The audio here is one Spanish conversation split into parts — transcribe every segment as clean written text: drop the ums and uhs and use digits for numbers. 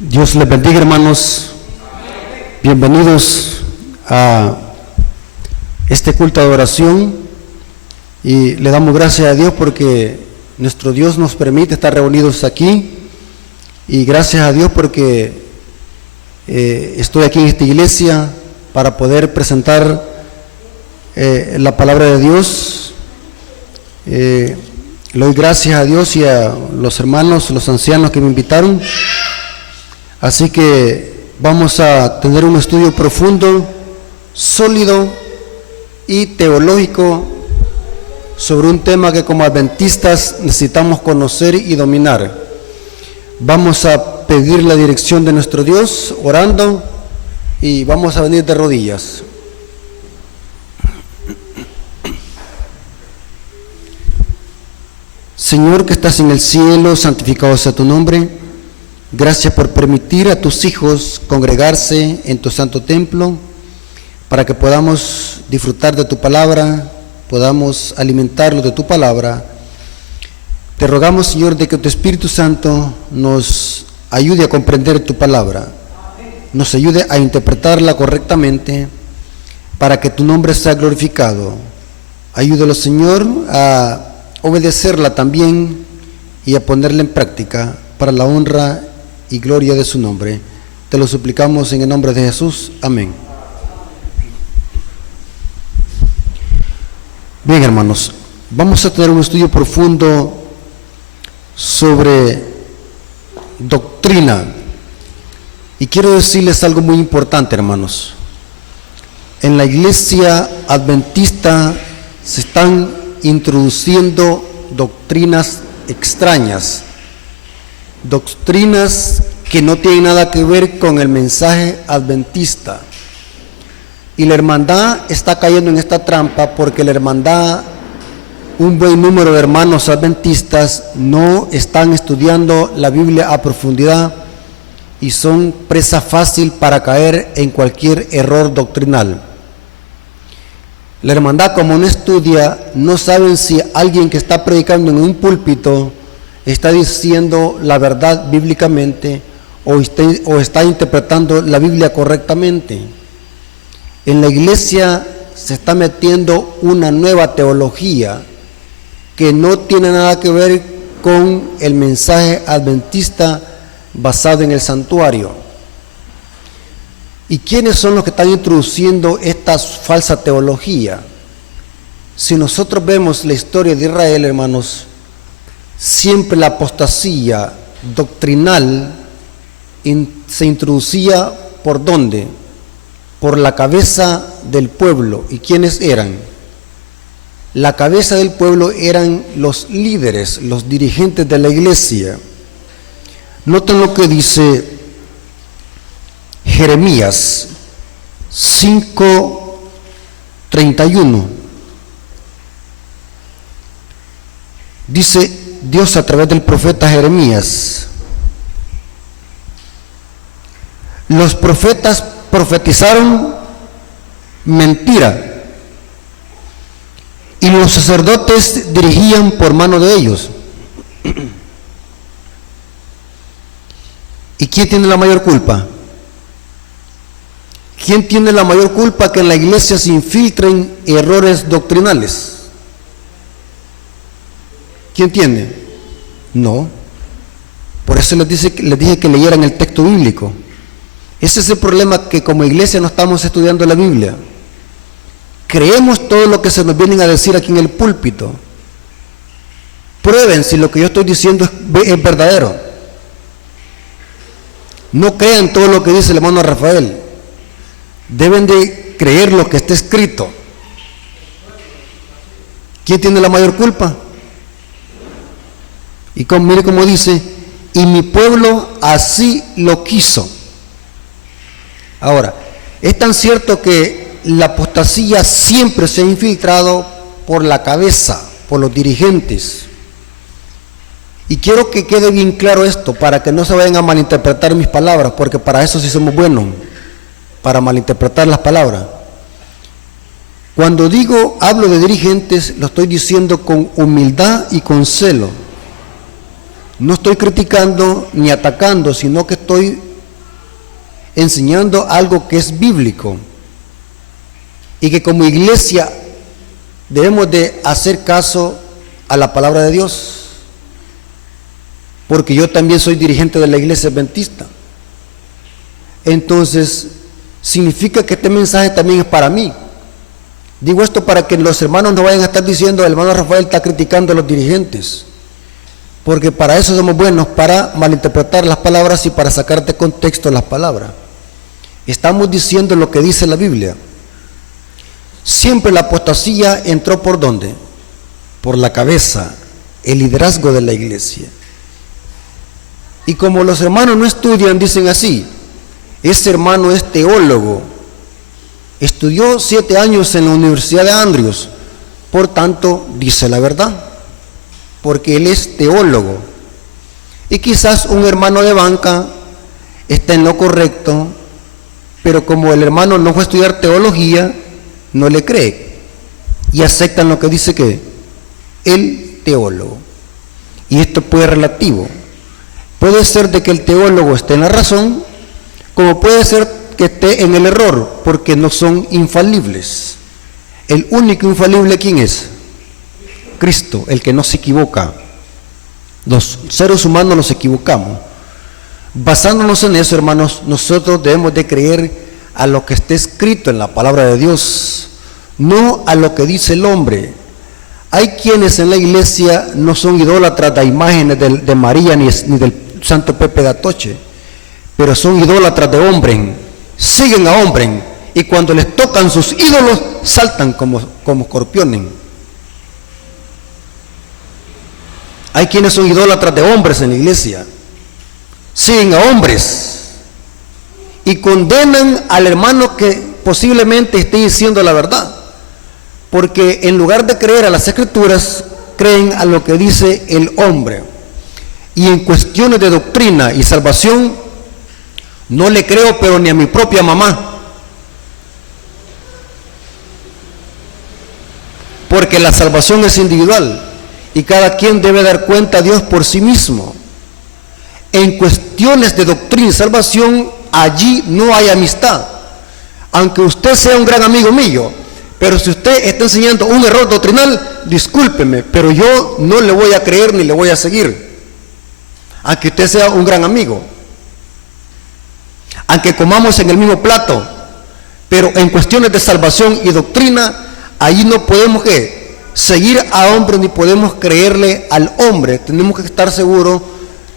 Dios les bendiga, hermanos. Bienvenidos a este culto de oración y le damos gracias a Dios porque nuestro Dios nos permite estar reunidos aquí, y gracias a Dios porque estoy aquí en esta iglesia para poder presentar la palabra de Dios. Le doy gracias a Dios y a los hermanos, los ancianos que me invitaron. Así que vamos a tener un estudio profundo, sólido y teológico sobre un tema que como adventistas necesitamos conocer y dominar. Vamos a pedir la dirección de nuestro Dios orando y vamos a venir de rodillas. Señor que estás en el cielo, santificado sea tu nombre. Gracias por permitir a tus hijos congregarse en tu santo templo para que podamos disfrutar de tu palabra, podamos alimentarlos de tu palabra. Te rogamos, Señor, de que tu Espíritu Santo nos ayude a comprender tu palabra, nos ayude a interpretarla correctamente para que tu nombre sea glorificado. Ayúdalo, Señor, a obedecerla también y a ponerla en práctica para la honra y gloria de su nombre. Te lo suplicamos en el nombre de Jesús. Amén. Bien, hermanos, vamos a tener un estudio profundo sobre doctrina. Y quiero decirles algo muy importante, hermanos. En la iglesia adventista se están introduciendo doctrinas extrañas, doctrinas que no tienen nada que ver con el mensaje adventista. Y la hermandad está cayendo en esta trampa porque la hermandad, un buen número de hermanos adventistas no están estudiando la Biblia a profundidad y son presa fácil para caer en cualquier error doctrinal. La hermandad, como no estudia, no saben si alguien que está predicando en un púlpito está diciendo la verdad bíblicamente o está interpretando la Biblia correctamente. En la iglesia se está metiendo una nueva teología que no tiene nada que ver con el mensaje adventista basado en el santuario. ¿Y quiénes son los que están introduciendo esta falsa teología? Si nosotros vemos la historia de Israel, hermanos, siempre la apostasía doctrinal se introducía ¿por dónde? Por la cabeza del pueblo. ¿Y quiénes eran? La cabeza del pueblo eran los líderes, los dirigentes de la iglesia. Noten lo que dice Jeremías 5:31. Dice Dios a través del profeta Jeremías: los profetas profetizaron mentira y los sacerdotes dirigían por mano de ellos. ¿Y quién tiene la mayor culpa? ¿Quién tiene la mayor culpa que en la iglesia se infiltren errores doctrinales? ¿Quién tiene? No. Por eso les dije que leyeran el texto bíblico. Ese es el problema, que como iglesia no estamos estudiando la Biblia. Creemos todo lo que se nos vienen a decir aquí en el púlpito. Prueben si lo que yo estoy diciendo es verdadero. No crean todo lo que dice el hermano Rafael. Deben de creer lo que está escrito. ¿Quién tiene la mayor culpa? Y mire cómo dice: y mi pueblo así lo quiso. Ahora, es tan cierto que la apostasía siempre se ha infiltrado por la cabeza, por los dirigentes. Y quiero que quede bien claro esto, para que no se vayan a malinterpretar mis palabras, porque para eso sí somos buenos, para malinterpretar las palabras. Cuando hablo de dirigentes, lo estoy diciendo con humildad y con celo. No estoy criticando ni atacando, sino que estoy enseñando algo que es bíblico y que como iglesia debemos de hacer caso a la palabra de Dios, porque yo también soy dirigente de la iglesia adventista. Entonces, significa que este mensaje también es para mí. Digo esto para que los hermanos no vayan a estar diciendo: el hermano Rafael está criticando a los dirigentes, porque para eso somos buenos, para malinterpretar las palabras y para sacar de contexto las palabras. Estamos diciendo lo que dice la Biblia. Siempre la apostasía entró ¿por dónde? Por la cabeza, el liderazgo de la iglesia. Y como los hermanos no estudian, dicen así: ese hermano es teólogo, estudió 7 años en la Universidad de Andrews, por tanto dice la verdad, porque él es teólogo. Y quizás un hermano de banca está en lo correcto, pero como el hermano no fue a estudiar teología, no le cree y aceptan lo que dice que el teólogo. Y esto puede ser relativo. Puede ser de que el teólogo esté en la razón, como puede ser que esté en el error, porque no son infalibles. El único infalible, ¿quién es? Cristo, el que no se equivoca. Los seres humanos nos equivocamos. Basándonos en eso, hermanos, nosotros debemos de creer a lo que está escrito en la palabra de Dios, no a lo que dice el hombre. Hay quienes en la iglesia no son idólatras de imágenes de María ni del Santo Pepe de Atoche, pero son idólatras de hombres, siguen a hombres, y cuando les tocan sus ídolos saltan como escorpiones. Hay quienes son idólatras de hombres en la iglesia, siguen a hombres y condenan al hermano que posiblemente esté diciendo la verdad, porque en lugar de creer a las escrituras, creen a lo que dice el hombre. Y en cuestiones de doctrina y salvación, no le creo, pero ni a mi propia mamá, porque la salvación es individual y cada quien debe dar cuenta a Dios por sí mismo. En cuestiones de doctrina y salvación, allí no hay amistad, aunque usted sea un gran amigo mío, pero si usted está enseñando un error doctrinal, discúlpeme, pero yo no le voy a creer ni le voy a seguir, aunque usted sea un gran amigo, aunque comamos en el mismo plato. Pero en cuestiones de salvación y doctrina, ahí no podemos seguir a hombre ni podemos creerle al hombre. Tenemos que estar seguros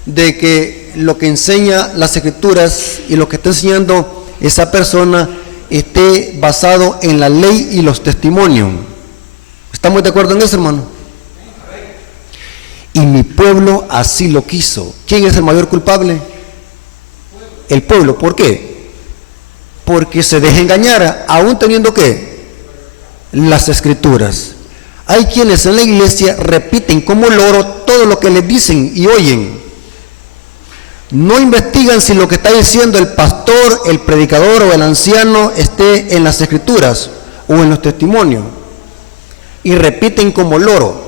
de que lo que enseña las escrituras y lo que está enseñando esa persona esté basado en la ley y los testimonios. ¿Estamos de acuerdo en eso, hermano? Y mi pueblo así lo quiso. ¿Quién es el mayor culpable? El pueblo. ¿Por qué? Porque se deja engañar, aún teniendo ¿qué? Las escrituras. Hay quienes en la iglesia repiten como loro todo lo que les dicen y oyen. No investigan si lo que está diciendo el pastor, el predicador o el anciano esté en las escrituras o en los testimonios, y repiten como loro.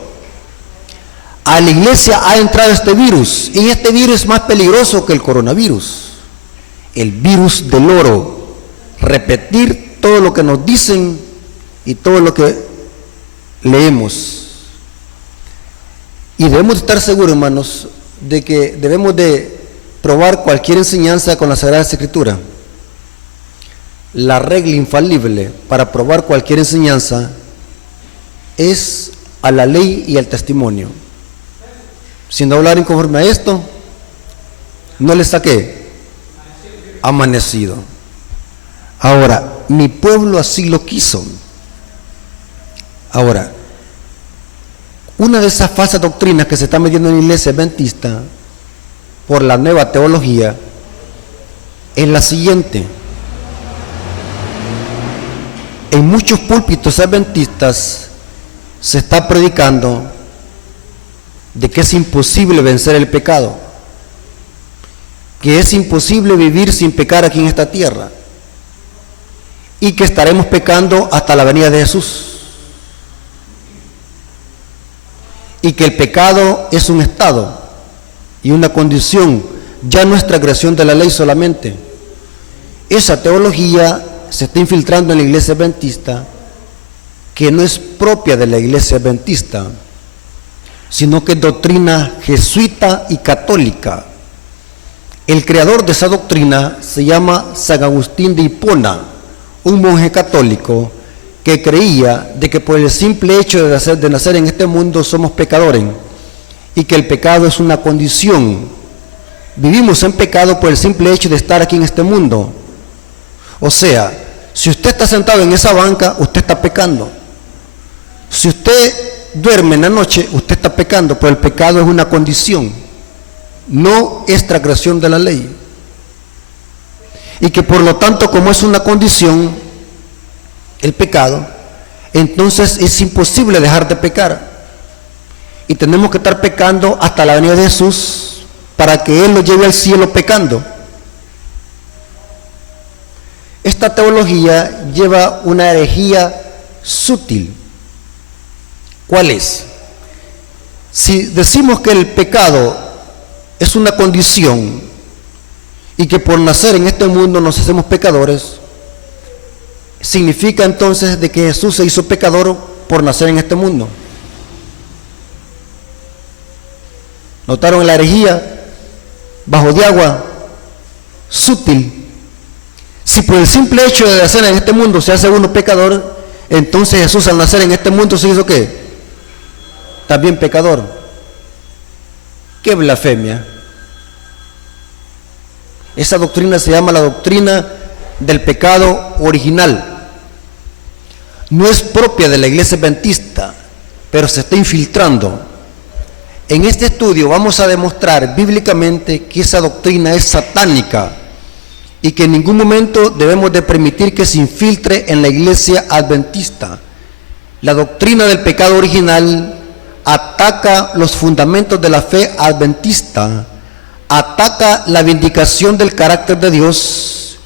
A la iglesia ha entrado este virus, y este virus es más peligroso que el coronavirus, el virus del loro. Repetir todo lo que nos dicen y todo lo que leemos. Y debemos estar seguros, hermanos, de que debemos de probar cualquier enseñanza con la Sagrada Escritura. La regla infalible para probar cualquier enseñanza es a la ley y al testimonio. Si no hablaron conforme a esto, no les saqué amanecido. Ahora, mi pueblo así lo quiso. Ahora, una de esas falsas doctrinas que se está metiendo en la iglesia adventista por la nueva teología es la siguiente. En muchos púlpitos adventistas se está predicando de que es imposible vencer el pecado, que es imposible vivir sin pecar aquí en esta tierra, y que estaremos pecando hasta la venida de Jesús, y que el pecado es un estado y una condición, ya no es transgresión de la ley solamente. Esa teología se está infiltrando en la iglesia adventista, que no es propia de la iglesia adventista, sino que es doctrina jesuita y católica. El creador de esa doctrina se llama San Agustín de Hipona, un monje católico que creía de que por el simple hecho de nacer en este mundo somos pecadores y que el pecado es una condición. Vivimos en pecado por el simple hecho de estar aquí en este mundo. O sea, si usted está sentado en esa banca, usted está pecando. Si usted duerme en la noche, usted está pecando, pero el pecado es una condición, no es transgresión de la ley. Y que por lo tanto, como es una condición, el pecado, entonces es imposible dejar de pecar. Y tenemos que estar pecando hasta la venida de Jesús para que Él nos lleve al cielo pecando. Esta teología lleva una herejía sutil. ¿Cuál es? Si decimos que el pecado es una condición y que por nacer en este mundo nos hacemos pecadores, significa entonces de que Jesús se hizo pecador por nacer en este mundo. ¿Notaron la herejía bajo de agua sutil? Si por el simple hecho de nacer en este mundo se hace uno pecador, entonces Jesús al nacer en este mundo se hizo ¿qué? También pecador. ¡Qué blasfemia! Esa doctrina se llama la doctrina del pecado original. No es propia de la iglesia adventista, pero se está infiltrando. En este estudio vamos a demostrar bíblicamente que esa doctrina es satánica y que en ningún momento debemos de permitir que se infiltre en la iglesia adventista. La doctrina del pecado original ataca los fundamentos de la fe adventista, ataca la vindicación del carácter de Dios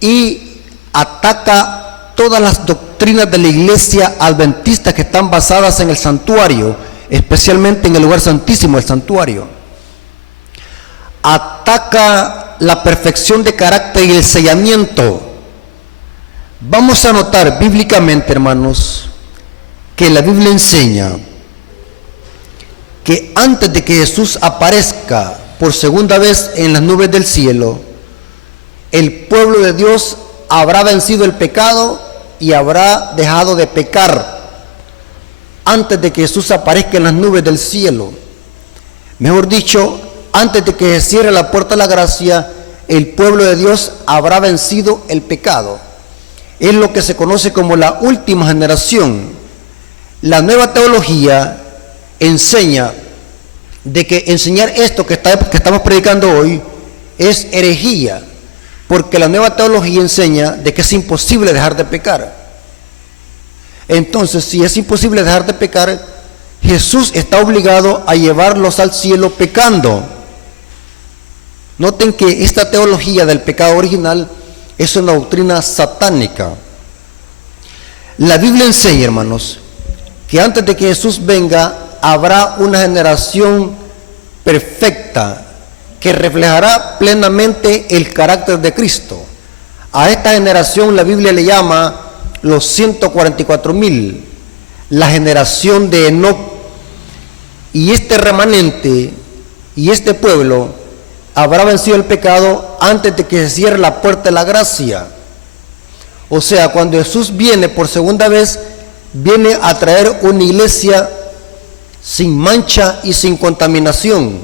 y ataca todas las doctrinas de la iglesia adventista que están basadas en el santuario, especialmente en el lugar santísimo, el santuario. Ataca la perfección de carácter y el sellamiento. Vamos a notar bíblicamente, hermanos, que la Biblia enseña que antes de que Jesús aparezca por segunda vez en las nubes del cielo, el pueblo de Dios habrá vencido el pecado y habrá dejado de pecar antes de que Jesús aparezca en las nubes del cielo. Mejor dicho, antes de que se cierre la puerta de la gracia, el pueblo de Dios habrá vencido el pecado. Es lo que se conoce como la última generación. La nueva teología enseña de que enseñar esto que estamos predicando hoy es herejía, porque la nueva teología enseña de que es imposible dejar de pecar. Entonces, si es imposible dejar de pecar, Jesús está obligado a llevarlos al cielo pecando. Noten que esta teología del pecado original es una doctrina satánica. La Biblia enseña, hermanos, que antes de que Jesús venga, habrá una generación perfecta que reflejará plenamente el carácter de Cristo. A esta generación la Biblia le llama los 144,000, la generación de Enoc. Y este remanente y este pueblo habrá vencido el pecado antes de que se cierre la puerta de la gracia. O sea, cuando Jesús viene por segunda vez, viene a traer una iglesia sin mancha y sin contaminación.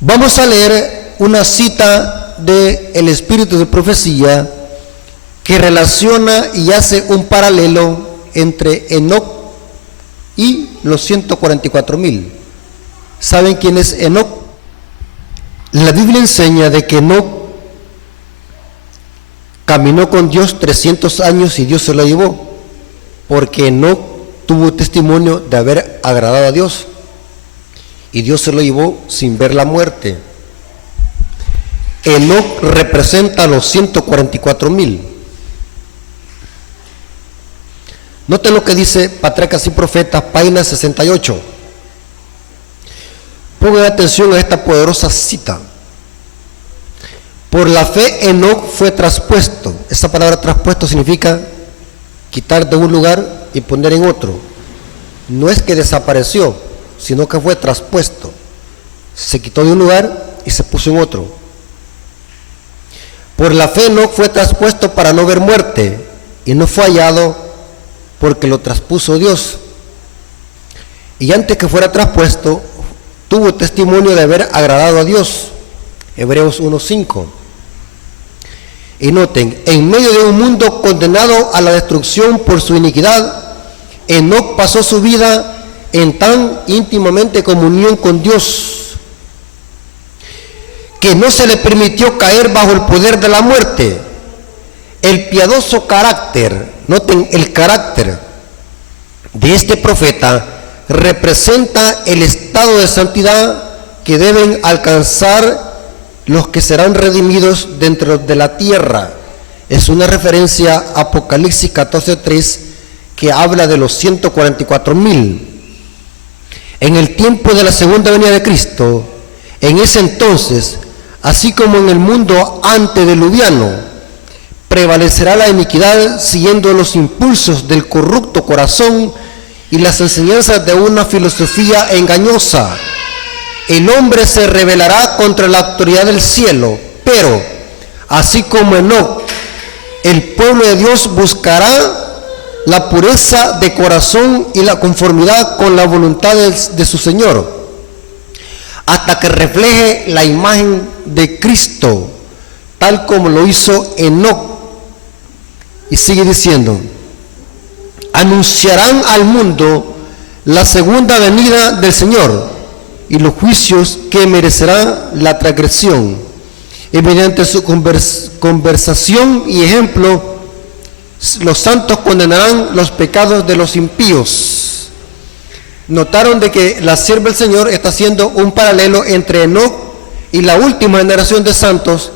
Vamos a leer una cita del Espíritu de Profecía que relaciona y hace un paralelo entre Enoc y los 144,000. ¿Saben quién es Enoc? La Biblia enseña de que Enoc caminó con Dios 300 años y Dios se lo llevó, porque Enoc tuvo testimonio de haber agradado a Dios y Dios se lo llevó sin ver la muerte. Enoc representa a los 144,000. Noten lo que dice Patriarcas y Profetas, página 68. Pongan atención a esta poderosa cita. Por la fe Enoc fue traspuesto. Esta palabra traspuesto significa quitar de un lugar y poner en otro. No es que desapareció, sino que fue traspuesto. Se quitó de un lugar y se puso en otro. Por la fe Enoc fue traspuesto para no ver muerte, y no fue hallado porque lo traspuso Dios. Y antes que fuera traspuesto, tuvo testimonio de haber agradado a Dios. Hebreos 1:5. Y noten, en medio de un mundo condenado a la destrucción por su iniquidad, Enoc pasó su vida en tan íntimamente comunión con Dios, que no se le permitió caer bajo el poder de la muerte. El piadoso carácter, noten el carácter de este profeta, representa el estado de santidad que deben alcanzar los que serán redimidos dentro de la tierra. Es una referencia a Apocalipsis 14:3, que habla de los 144,000. En el tiempo de la segunda venida de Cristo, en ese entonces, así como en el mundo antediluviano, prevalecerá la iniquidad siguiendo los impulsos del corrupto corazón y las enseñanzas de una filosofía engañosa. El hombre se rebelará contra la autoridad del cielo, pero así como Enoc, el pueblo de Dios buscará la pureza de corazón y la conformidad con la voluntad de su Señor, hasta que refleje la imagen de Cristo, tal como lo hizo Enoc. Y sigue diciendo, anunciarán al mundo la segunda venida del Señor y los juicios que merecerá la transgresión. Y mediante su conversación y ejemplo, los santos condenarán los pecados de los impíos. Notaron de que la sierva del Señor está haciendo un paralelo entre Enoc y la última generación de santos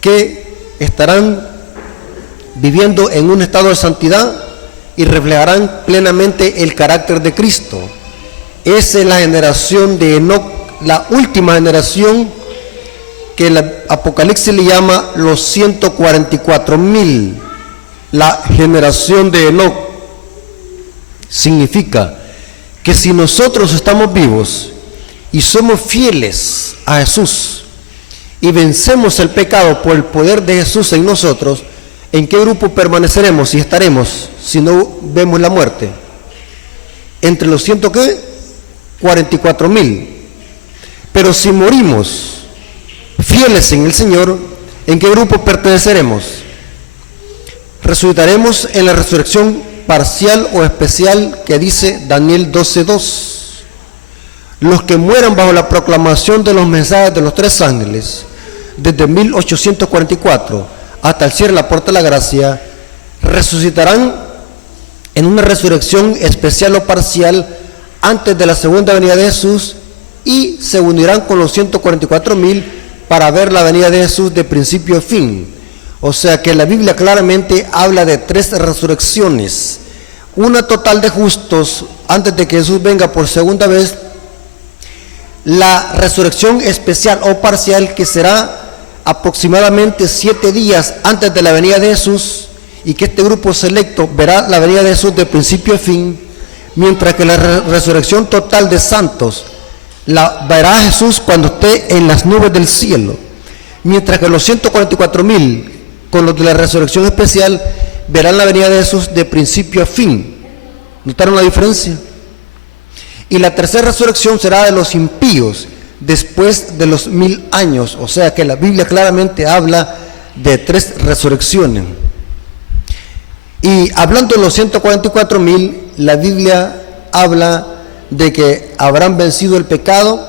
que estarán viviendo en un estado de santidad y reflejarán plenamente el carácter de Cristo. Esa es la generación de Enoc, la última generación que el Apocalipsis le llama los 144,000. La generación de Enoc significa que si nosotros estamos vivos y somos fieles a Jesús y vencemos el pecado por el poder de Jesús en nosotros, ¿en qué grupo permaneceremos y estaremos si no vemos la muerte? Entre los 144,000. Pero si morimos fieles en el Señor, ¿en qué grupo perteneceremos? Resucitaremos en la resurrección parcial o especial que dice Daniel 12:2. Los que mueran bajo la proclamación de los mensajes de los tres ángeles, desde 1844 hasta el cierre de la puerta de la gracia, resucitarán en una resurrección especial o parcial antes de la segunda venida de Jesús y se unirán con los 144,000 para ver la venida de Jesús de principio a fin. O sea que la Biblia claramente habla de tres resurrecciones: una total de justos antes de que Jesús venga por segunda vez, la resurrección especial o parcial que será aproximadamente 7 días antes de la venida de Jesús, y que este grupo selecto verá la venida de Jesús de principio a fin, mientras que la resurrección total de santos la verá Jesús cuando esté en las nubes del cielo, mientras que los 144,000 con los de la resurrección especial verán la venida de Jesús de principio a fin. ¿Notaron la diferencia? Y la tercera resurrección será de los impíos después de los 1000 años. O sea que la Biblia claramente habla de 3 resurrecciones. Y hablando de los 144,000, la Biblia habla de que habrán vencido el pecado,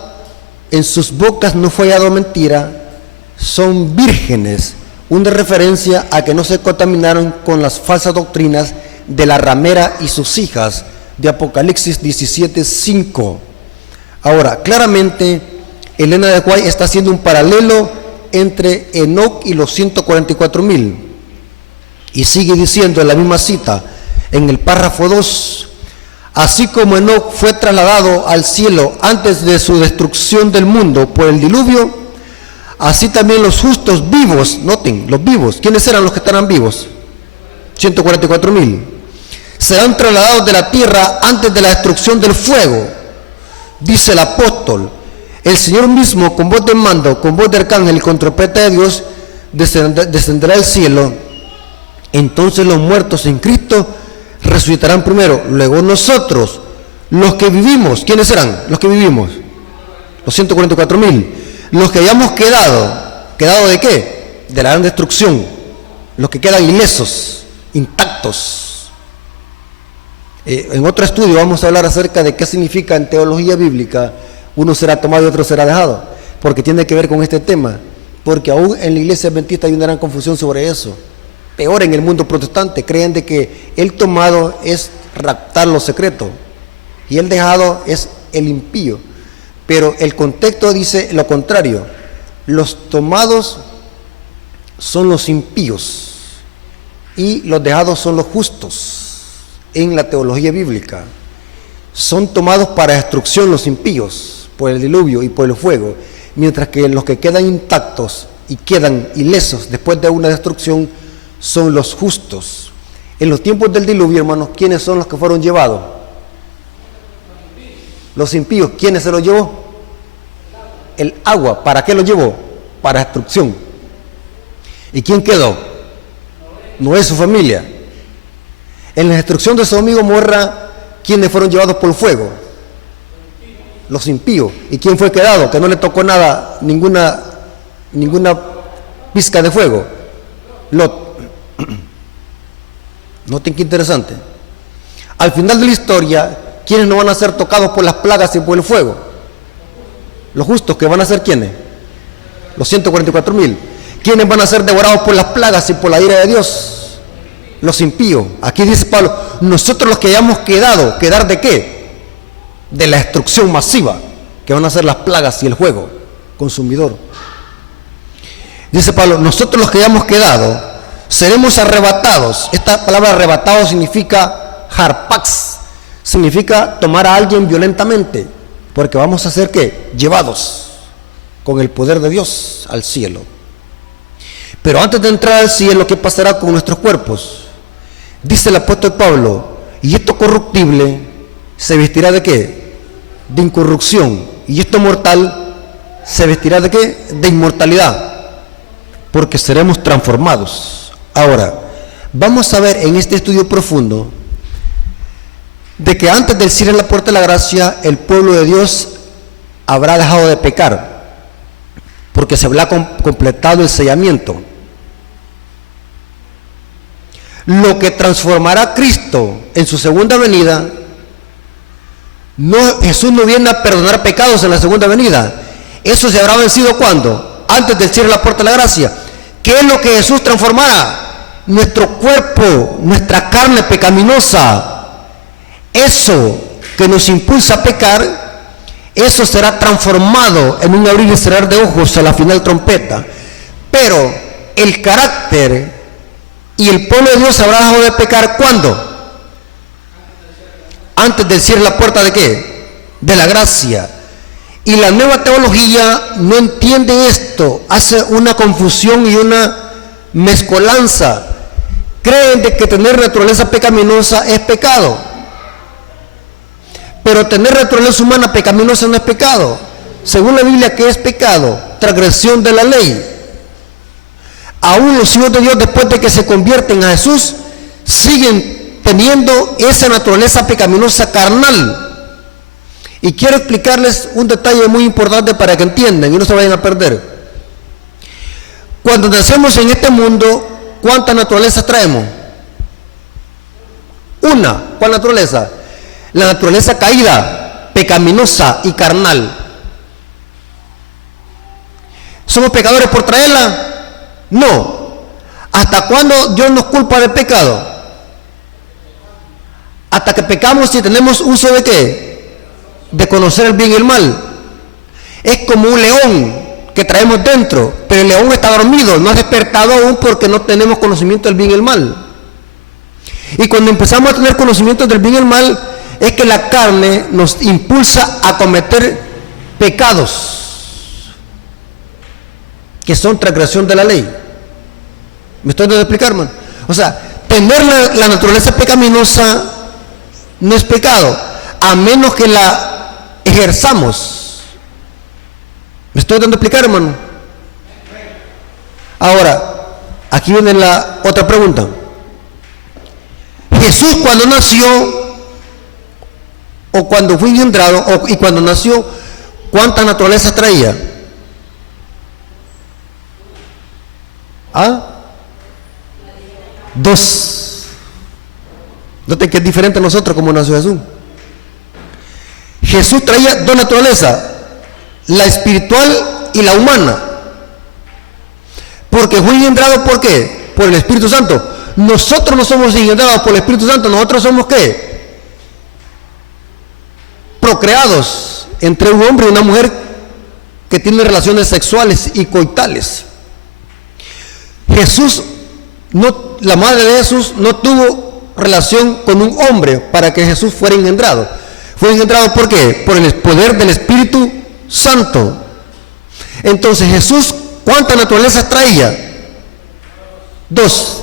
en sus bocas no fue hallado mentira, son vírgenes, una referencia a que no se contaminaron con las falsas doctrinas de la ramera y sus hijas, de Apocalipsis 17:5. Ahora, claramente, Elena de White está haciendo un paralelo entre Enoc y los 144,000. Y sigue diciendo en la misma cita, en el párrafo 2, así como Enoc fue trasladado al cielo antes de su destrucción del mundo por el diluvio, así también los justos vivos, noten, los vivos, ¿quiénes eran los que estarán vivos? 144,000. Serán trasladados de la tierra antes de la destrucción del fuego. Dice el apóstol, el Señor mismo con voz de mando, con voz de arcángel y con trompeta de Dios descenderá al cielo. Entonces los muertos en Cristo resucitarán primero. Luego nosotros, los que vivimos, ¿quiénes serán los que vivimos? Los 144,000. Los que hayamos ¿quedado de qué? De la gran destrucción. Los que quedan ilesos, intactos. En otro estudio vamos a hablar acerca de qué significa en teología bíblica uno será tomado y otro será dejado, porque tiene que ver con este tema, porque aún en la iglesia adventista hay una gran confusión sobre eso. Peor en el mundo protestante, creen de que el tomado es raptar lo secreto y el dejado es el impío, pero el contexto dice lo contrario. Los tomados son los impíos y los dejados son los justos. En la teología bíblica son tomados para destrucción los impíos por el diluvio y por el fuego, mientras que los que quedan intactos y quedan ilesos después de una destrucción son los justos. En los tiempos del diluvio, hermanos, ¿quiénes son los que fueron llevados? Los impíos. ¿Quiénes se los llevó? El agua. ¿Para qué los llevó? Para destrucción. ¿Y quién quedó? Noé y su familia. En la destrucción de Sodoma y Gomorra, ¿quiénes fueron llevados por el fuego? Los impíos. ¿Y quién fue quedado? Que no le tocó nada, ninguna pizca de fuego. Lot. Noten qué interesante. Al final de la historia, ¿quiénes no van a ser tocados por las plagas y por el fuego? Los justos, que van a ser ¿quiénes? Los 144,000. ¿Quiénes van a ser devorados por las plagas y por la ira de Dios? Los impíos. Aquí dice Pablo, nosotros los que hayamos quedado, ¿quedar de qué? De la destrucción masiva, que van a ser las plagas y el fuego consumidor. Dice Pablo, nosotros los que hayamos quedado, seremos arrebatados. Esta palabra arrebatado significa harpax, significa tomar a alguien violentamente, porque vamos a ser ¿qué? Llevados con el poder de Dios al cielo. Pero antes de entrar al cielo, ¿qué pasará con nuestros cuerpos? Dice el apóstol Pablo, y esto corruptible se vestirá de ¿qué? De incorrupción, y esto mortal se vestirá de ¿qué? De inmortalidad, porque seremos transformados. Ahora, vamos a ver en este estudio profundo de que antes del cierre de la puerta de la gracia, el pueblo de Dios habrá dejado de pecar, porque se habrá completado el sellamiento. Lo que transformará a Cristo en su segunda venida, Jesús no viene a perdonar pecados en la segunda venida. Eso se habrá vencido ¿cuándo? Antes del cierre de la puerta de la gracia. ¿Qué es lo que Jesús transformará? Nuestro cuerpo, nuestra carne pecaminosa. Eso que nos impulsa a pecar, eso será transformado en un abrir y cerrar de ojos a la final trompeta. Pero el carácter y el pueblo de Dios habrá dejado de pecar ¿cuándo? Antes de cierre la puerta de ¿qué? De la gracia. Y la nueva teología no entiende esto, hace una confusión y una mezcolanza. Creen de que tener naturaleza pecaminosa es pecado, pero tener naturaleza humana pecaminosa no es pecado. Según la Biblia, ¿qué es pecado? Transgresión de la ley. Aún los hijos de Dios, después de que se convierten a Jesús, siguen teniendo esa naturaleza pecaminosa carnal. Y quiero explicarles un detalle muy importante para que entiendan y no se vayan a perder. Cuando nacemos en este mundo, ¿cuántas naturalezas traemos? Una. ¿Cuál naturaleza? La naturaleza caída, pecaminosa y carnal. ¿Somos pecadores por traerla? No. ¿Hasta cuándo Dios nos culpa de pecado? Hasta que pecamos y tenemos uso de ¿qué? De conocer el bien y el mal. Es como un león que traemos dentro, pero el león está dormido, no ha despertado aún porque no tenemos conocimiento del bien y el mal. Y cuando empezamos a tener conocimiento del bien y el mal, es que la carne nos impulsa a cometer pecados que son transgresión de la ley. ¿Me estoy dando a explicar, hermano? O sea, tener la naturaleza pecaminosa no es pecado, a menos que la ejerzamos. ¿Me estoy dando a explicar, hermano? Ahora, aquí viene la otra pregunta. Jesús cuando nació, o cuando fue engendrado, y cuando nació, ¿cuántas naturalezas traía? ¿Ah? 2. Noten que es diferente a nosotros como nació Jesús. Jesús traía 2 naturalezas, la espiritual y la humana. Porque fue engendrado, ¿por qué? Por el Espíritu Santo. Nosotros no somos engendrados por el Espíritu Santo, nosotros somos ¿qué? Procreados entre un hombre y una mujer que tienen relaciones sexuales y coitales. Jesús, la madre de Jesús no tuvo relación con un hombre para que Jesús fuera engendrado. Fue engendrado ¿por qué? Por el poder del Espíritu Santo. Entonces Jesús, ¿cuántas naturalezas traía? 2.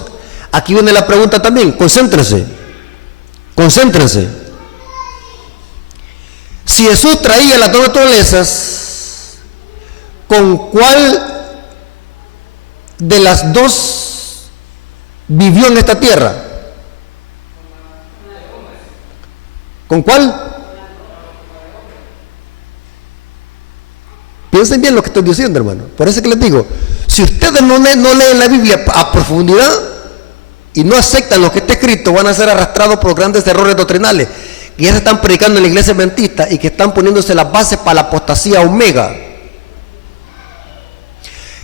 Aquí viene la pregunta también, concéntrense. Si Jesús traía las 2 naturalezas, ¿con cuál de las 2 vivió en esta tierra? ¿Con cuál? Piensen bien lo que estoy diciendo, hermano. Por eso que les digo, si ustedes no leen la Biblia a profundidad y no aceptan lo que está escrito, van a ser arrastrados por grandes errores doctrinales que ya se están predicando en la iglesia adventista y que están poniéndose las bases para la apostasía omega.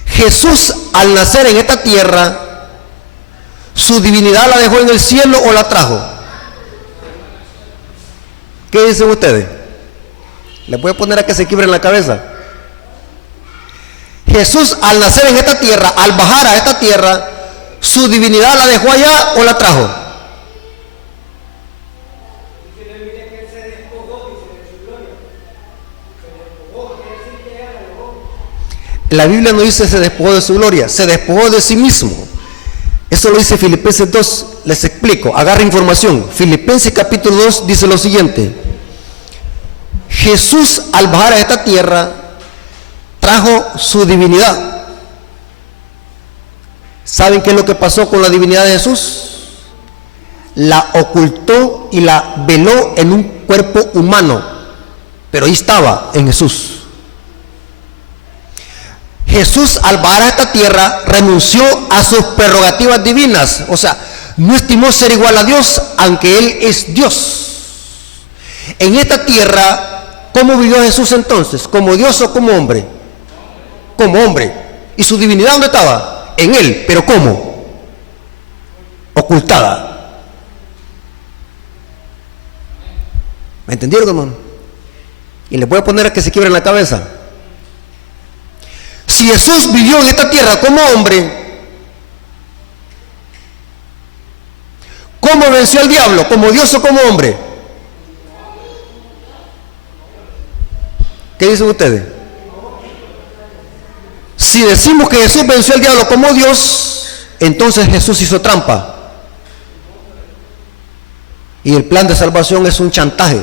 Jesús, al nacer en esta tierra, ¿su divinidad la dejó en el cielo o la trajo? ¿Qué dicen ustedes? Les voy a poner a que se quiebren la cabeza. Jesús, al nacer en esta tierra, al bajar a esta tierra, ¿su divinidad la dejó allá o la trajo? La Biblia no dice se despojó de su gloria, se despojó de sí mismo. Eso lo dice Filipenses 2, les explico, agarra información. Filipenses capítulo 2 dice lo siguiente: Jesús, al bajar a esta tierra, trajo su divinidad. ¿Saben qué es lo que pasó con la divinidad de Jesús? La ocultó y la veló en un cuerpo humano, pero ahí estaba en Jesús. Jesús, al bajar a esta tierra, renunció a sus prerrogativas divinas, o sea, no estimó ser igual a Dios, aunque Él es Dios. En esta tierra, ¿cómo vivió Jesús entonces? ¿Como Dios o como hombre? Como hombre. ¿Y su divinidad dónde estaba? En Él, pero ¿cómo? Ocultada. ¿Me entendieron, hermano? Y les voy a poner a que se quiebren la cabeza. Si Jesús vivió en esta tierra como hombre, ¿cómo venció al diablo? ¿Como Dios o como hombre? ¿Qué dicen ustedes? Si decimos que Jesús venció al diablo como Dios, entonces Jesús hizo trampa. Y el plan de salvación es un chantaje.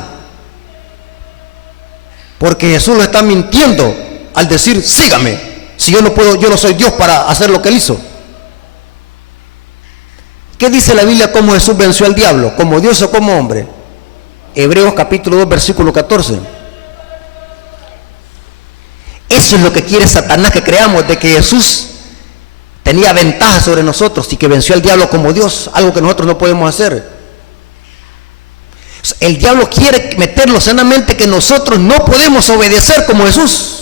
Porque Jesús lo está mintiendo al decir, sígame. Si yo no puedo, yo no soy Dios para hacer lo que Él hizo. ¿Qué dice la Biblia cómo Jesús venció al diablo? ¿Como Dios o como hombre? Hebreos capítulo 2, versículo 14. Eso es lo que quiere Satanás que creamos, de que Jesús tenía ventaja sobre nosotros y que venció al diablo como Dios, algo que nosotros no podemos hacer. El diablo quiere meterlo sanamente que nosotros no podemos obedecer como Jesús.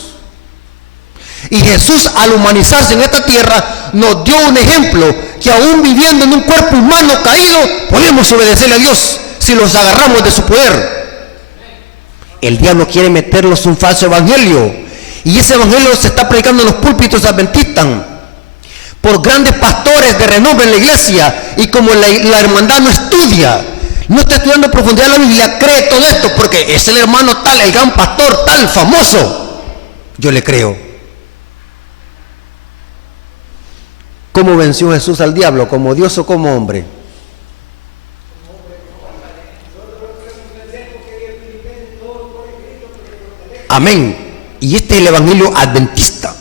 Y Jesús, al humanizarse en esta tierra, nos dio un ejemplo que aún viviendo en un cuerpo humano caído, podemos obedecerle a Dios si los agarramos de su poder. El diablo quiere meternos un falso evangelio, y ese evangelio se está predicando en los púlpitos adventistas por grandes pastores de renombre en la iglesia, y como la hermandad no estudia no está estudiando a profundidad la Biblia, cree todo esto porque es el hermano tal, el gran pastor tal, famoso. Yo le creo. ¿Cómo venció Jesús al diablo? ¿Como Dios o como hombre? Amén. Y este es el evangelio adventista,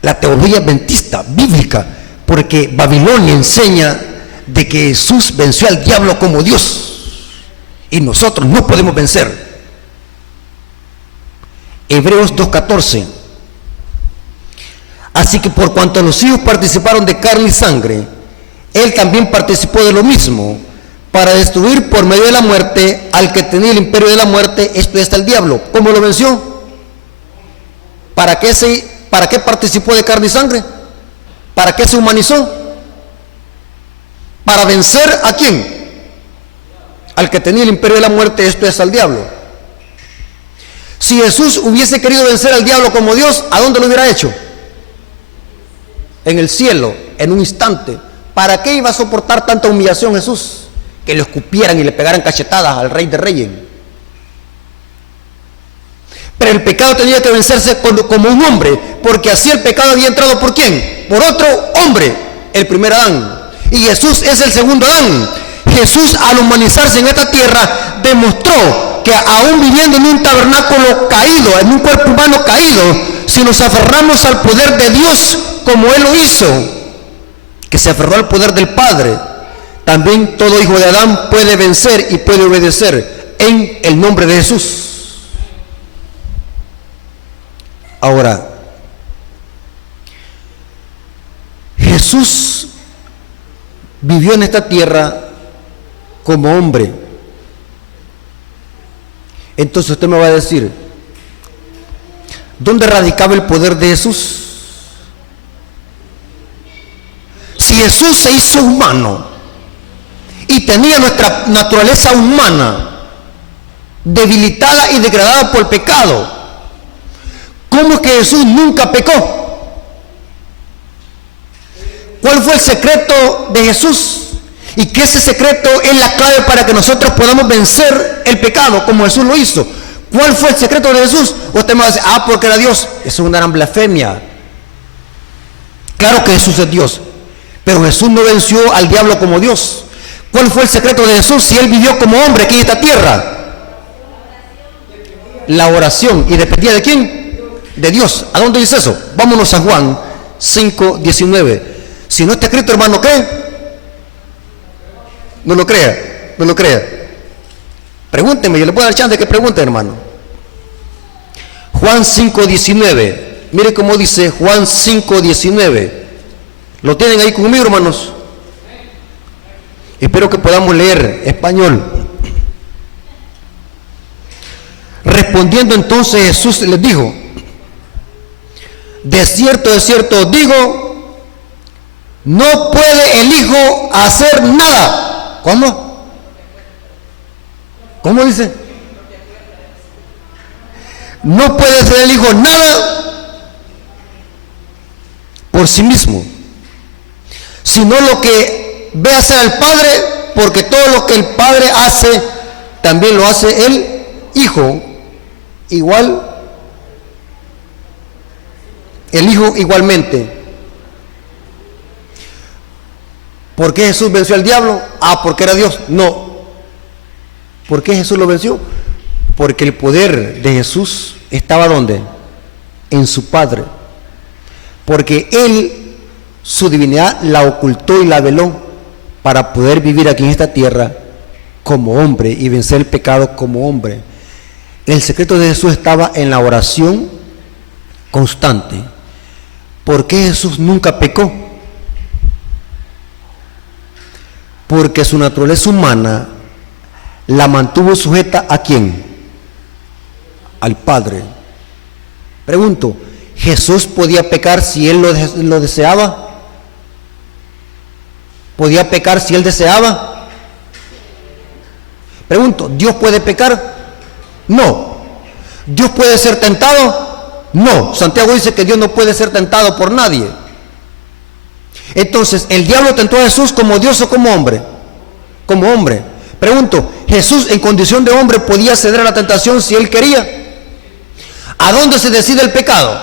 la teología adventista, bíblica, porque Babilonia enseña de que Jesús venció al diablo como Dios y nosotros no podemos vencer. Hebreos 2:14. Así que por cuanto los hijos participaron de carne y sangre, él también participó de lo mismo, para destruir por medio de la muerte al que tenía el imperio de la muerte, esto es el diablo. ¿Cómo lo venció? ¿Para qué participó de carne y sangre? ¿Para qué se humanizó? ¿Para vencer a quién? Al que tenía el imperio de la muerte, esto es al diablo. Si Jesús hubiese querido vencer al diablo como Dios, ¿a dónde lo hubiera hecho? En el cielo, en un instante. ¿Para qué iba a soportar tanta humillación Jesús? Que lo escupieran y le pegaran cachetadas al Rey de Reyes. Pero el pecado tenía que vencerse como un hombre, porque así el pecado había entrado ¿por quién? Por otro hombre, el primer Adán. Y Jesús es el segundo Adán. Jesús, al humanizarse en esta tierra, demostró que aún viviendo en un tabernáculo caído, en un cuerpo humano caído, si nos aferramos al poder de Dios como Él lo hizo, que se aferró al poder del Padre, también todo hijo de Adán puede vencer y puede obedecer en el nombre de Jesús. Ahora, Jesús vivió en esta tierra como hombre. Entonces usted me va a decir, ¿dónde radicaba el poder de Jesús? Si Jesús se hizo humano y tenía nuestra naturaleza humana debilitada y degradada por el pecado, ¿cómo es que Jesús nunca pecó? ¿Cuál fue el secreto de Jesús? Y que ese secreto es la clave para que nosotros podamos vencer el pecado como Jesús lo hizo. ¿Cuál fue el secreto de Jesús? Usted me va a decir, porque era Dios. Eso es una gran blasfemia. Claro que Jesús es Dios, pero Jesús no venció al diablo como Dios. ¿Cuál fue el secreto de Jesús si Él vivió como hombre aquí en esta tierra? La oración. ¿Y dependía de quién? De Dios. ¿A dónde dice eso? Vámonos a Juan 5:19. Si no está escrito, hermano, ¿qué? No lo crea, no lo crea. Pregúnteme, yo le puedo dar chance de que pregunte, hermano. Juan 5:19. Mire cómo dice Juan 5:19. ¿Lo tienen ahí conmigo, hermanos? Espero que podamos leer español. Respondiendo entonces Jesús les dijo: de cierto os digo, no puede el Hijo hacer nada. ¿Cómo? ¿Cómo dice? No puede hacer el Hijo nada por sí mismo, sino lo que ve hacer al Padre, porque todo lo que el Padre hace, también lo hace el Hijo. Igual, el Hijo igualmente. ¿Por qué Jesús venció al diablo? Porque era Dios. No. ¿Por qué Jesús lo venció? Porque el poder de Jesús estaba ¿dónde? En su Padre. Porque Él, su divinidad, la ocultó y la veló para poder vivir aquí en esta tierra como hombre y vencer el pecado como hombre. El secreto de Jesús estaba en la oración constante. ¿Por qué Jesús nunca pecó? Porque su naturaleza humana la mantuvo sujeta ¿a quién? Al Padre. Pregunto, ¿Jesús podía pecar si Él lo deseaba? ¿Podía pecar si Él deseaba? Pregunto, ¿Dios puede pecar? No. ¿Dios puede ser tentado? No. Santiago dice que Dios no puede ser tentado por nadie. Entonces, ¿el diablo tentó a Jesús como Dios o como hombre? Como hombre. Pregunto, ¿Jesús en condición de hombre podía ceder a la tentación si él quería? ¿A dónde se decide el pecado?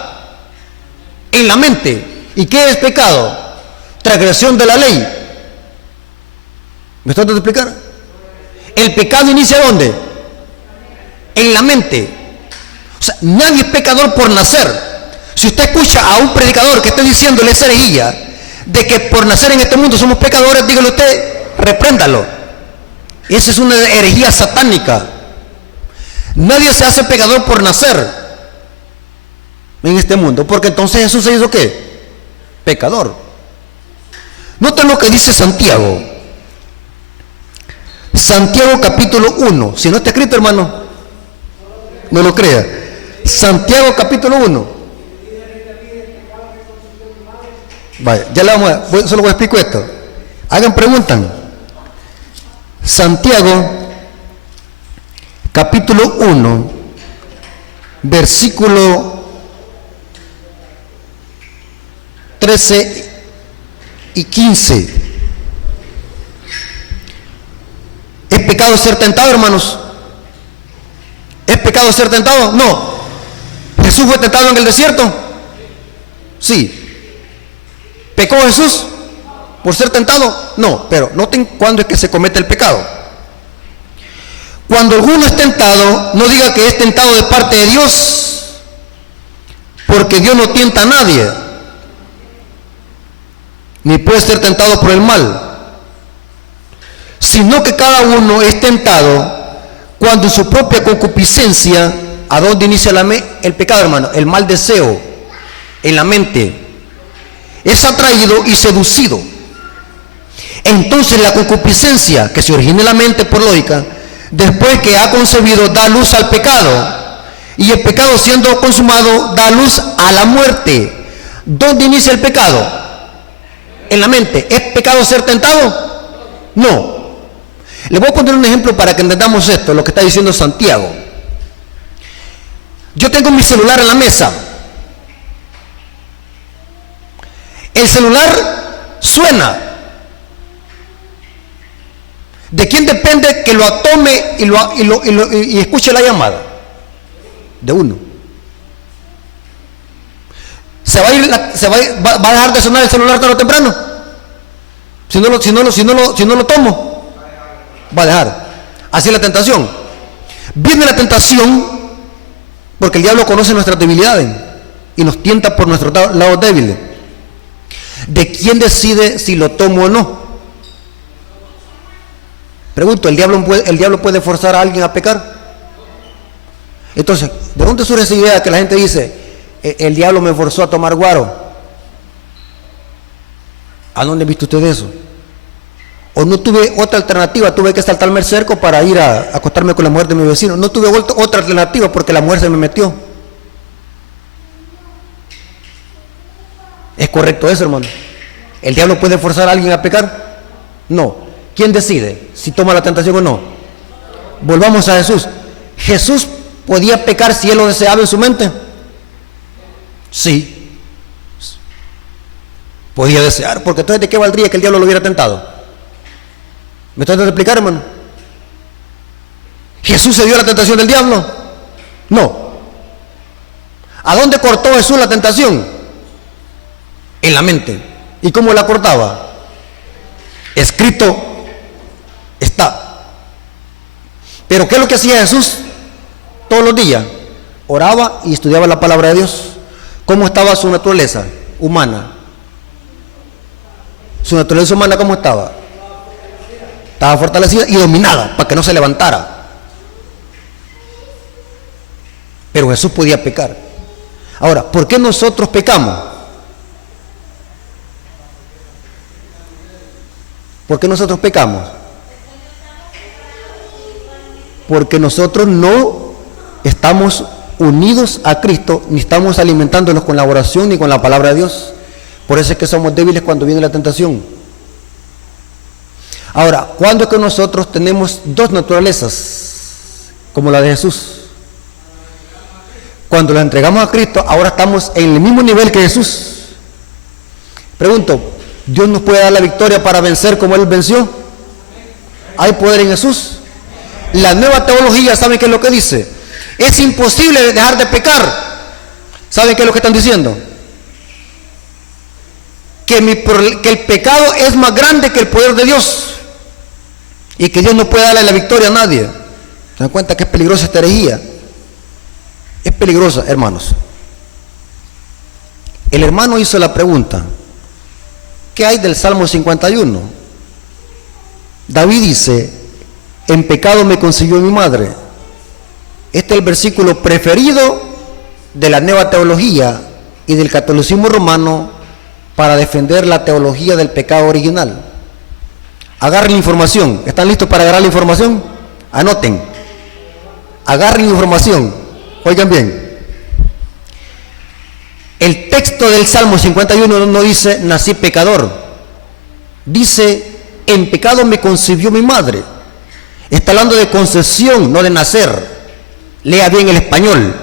En la mente. ¿Y qué es pecado? Transgresión de la ley. ¿Me estoy tratando de explicar? El pecado inicia ¿dónde? En la mente. O sea, nadie es pecador por nacer. Si usted escucha a un predicador que esté diciéndole esa herejía de que por nacer en este mundo somos pecadores, dígale usted, repréndalo. Esa es una herejía satánica. Nadie se hace pecador por nacer en este mundo, porque entonces Jesús se hizo ¿qué? Pecador. Noten lo que dice Santiago. Santiago capítulo 1. Si no está escrito, hermano, no lo crea. Santiago capítulo 1. Vaya, ya le vamos a, solo voy a explicar esto. Hagan preguntas. Santiago capítulo 1, versículo 13 y 15. ¿Es pecado ser tentado, hermanos? ¿Es pecado ser tentado? No. ¿Jesús fue tentado en el desierto? Sí. ¿Pecó Jesús por ser tentado? No, pero noten cuándo es que se comete el pecado. Cuando alguno es tentado, no diga que es tentado de parte de Dios, porque Dios no tienta a nadie, ni puede ser tentado por el mal, sino que cada uno es tentado cuando en su propia concupiscencia, ¿a dónde inicia el pecado, hermano? El mal deseo, en la mente, es atraído y seducido. Entonces la concupiscencia que se origina en la mente por lógica, después que ha concebido, da luz al pecado, y el pecado siendo consumado da luz a la muerte. ¿Dónde inicia el pecado? En la mente. ¿Es pecado ser tentado? No. Le voy a poner un ejemplo para que entendamos esto, lo que está diciendo Santiago. Yo tengo mi celular en la mesa. El celular suena. ¿De quién depende que lo tome y escuche la llamada? De uno. ¿Va a dejar de sonar el celular tarde o temprano? Si no lo tomo, va a dejar. Así es la tentación. Viene la tentación porque el diablo conoce nuestras debilidades y nos tienta por nuestros lados débiles. ¿De quién decide si lo tomo o no? Pregunto, ¿el diablo puede forzar a alguien a pecar? Entonces, ¿de dónde surge esa idea que la gente dice, el diablo me forzó a tomar guaro? ¿A dónde ha visto usted eso? O no tuve otra alternativa, tuve que saltarme el cerco para ir a acostarme con la mujer de mi vecino. No tuve otra alternativa porque la mujer se me metió. ¿Es correcto eso, hermano? ¿El diablo puede forzar a alguien a pecar? No. ¿Quién decide si toma la tentación o no? Volvamos a Jesús. ¿Jesús podía pecar si él lo deseaba en su mente? Sí. Podía desear, porque entonces ¿de qué valdría que el diablo lo hubiera tentado? ¿Me estás tratando de explicar, hermano? ¿Jesús se dio a la tentación del diablo? No. ¿A dónde cortó Jesús la tentación? En la mente. ¿Y cómo la cortaba? Escrito está. Pero ¿qué es lo que hacía Jesús? Todos los días oraba y estudiaba la palabra de Dios. ¿Cómo estaba su naturaleza humana? Su naturaleza humana, ¿cómo estaba? Estaba fortalecida y dominada para que no se levantara. Pero Jesús podía pecar. Ahora, ¿por qué nosotros pecamos? ¿Por qué nosotros pecamos? Porque nosotros no estamos unidos a Cristo, ni estamos alimentándonos con la oración ni con la palabra de Dios. Por eso es que somos débiles cuando viene la tentación. Ahora, ¿cuándo es que nosotros tenemos dos naturalezas como la de Jesús? Cuando la entregamos a Cristo, ahora estamos en el mismo nivel que Jesús. Pregunto, ¿Dios nos puede dar la victoria para vencer como Él venció? ¿Hay poder en Jesús? La nueva teología, ¿saben qué es lo que dice? Es imposible dejar de pecar. ¿Saben qué es lo que están diciendo? Que el pecado es más grande que el poder de Dios y que Dios no puede darle la victoria a nadie. ¿Se dan cuenta que es peligrosa esta herejía? Es peligrosa, hermanos. El hermano hizo la pregunta: ¿qué hay del Salmo 51? David dice: en pecado me concibió mi madre. Este es el versículo preferido de la nueva teología y del catolicismo romano para defender la teología del pecado original. Agarren la información. ¿Están listos para agarrar la información? Anoten. Agarren la información. Oigan bien. El texto del Salmo 51 no dice nací pecador. Dice en pecado me concibió mi madre. Está hablando de concepción, no de nacer. Lea bien el español.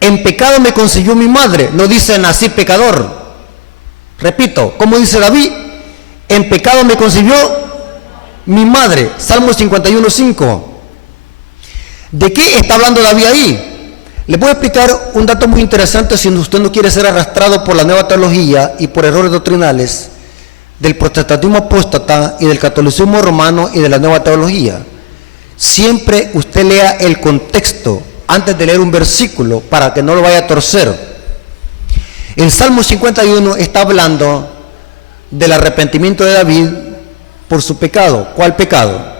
En pecado me concibió mi madre. No dice nací pecador. Repito, ¿cómo dice David? En pecado me concibió mi madre. Salmo 51:5. ¿De qué está hablando David ahí? Les voy a explicar un dato muy interesante si usted no quiere ser arrastrado por la nueva teología y por errores doctrinales del protestantismo apóstata y del catolicismo romano y de la nueva teología. Siempre usted lea el contexto antes de leer un versículo para que no lo vaya a torcer. El Salmo 51 está hablando del arrepentimiento de David por su pecado. ¿Cuál pecado?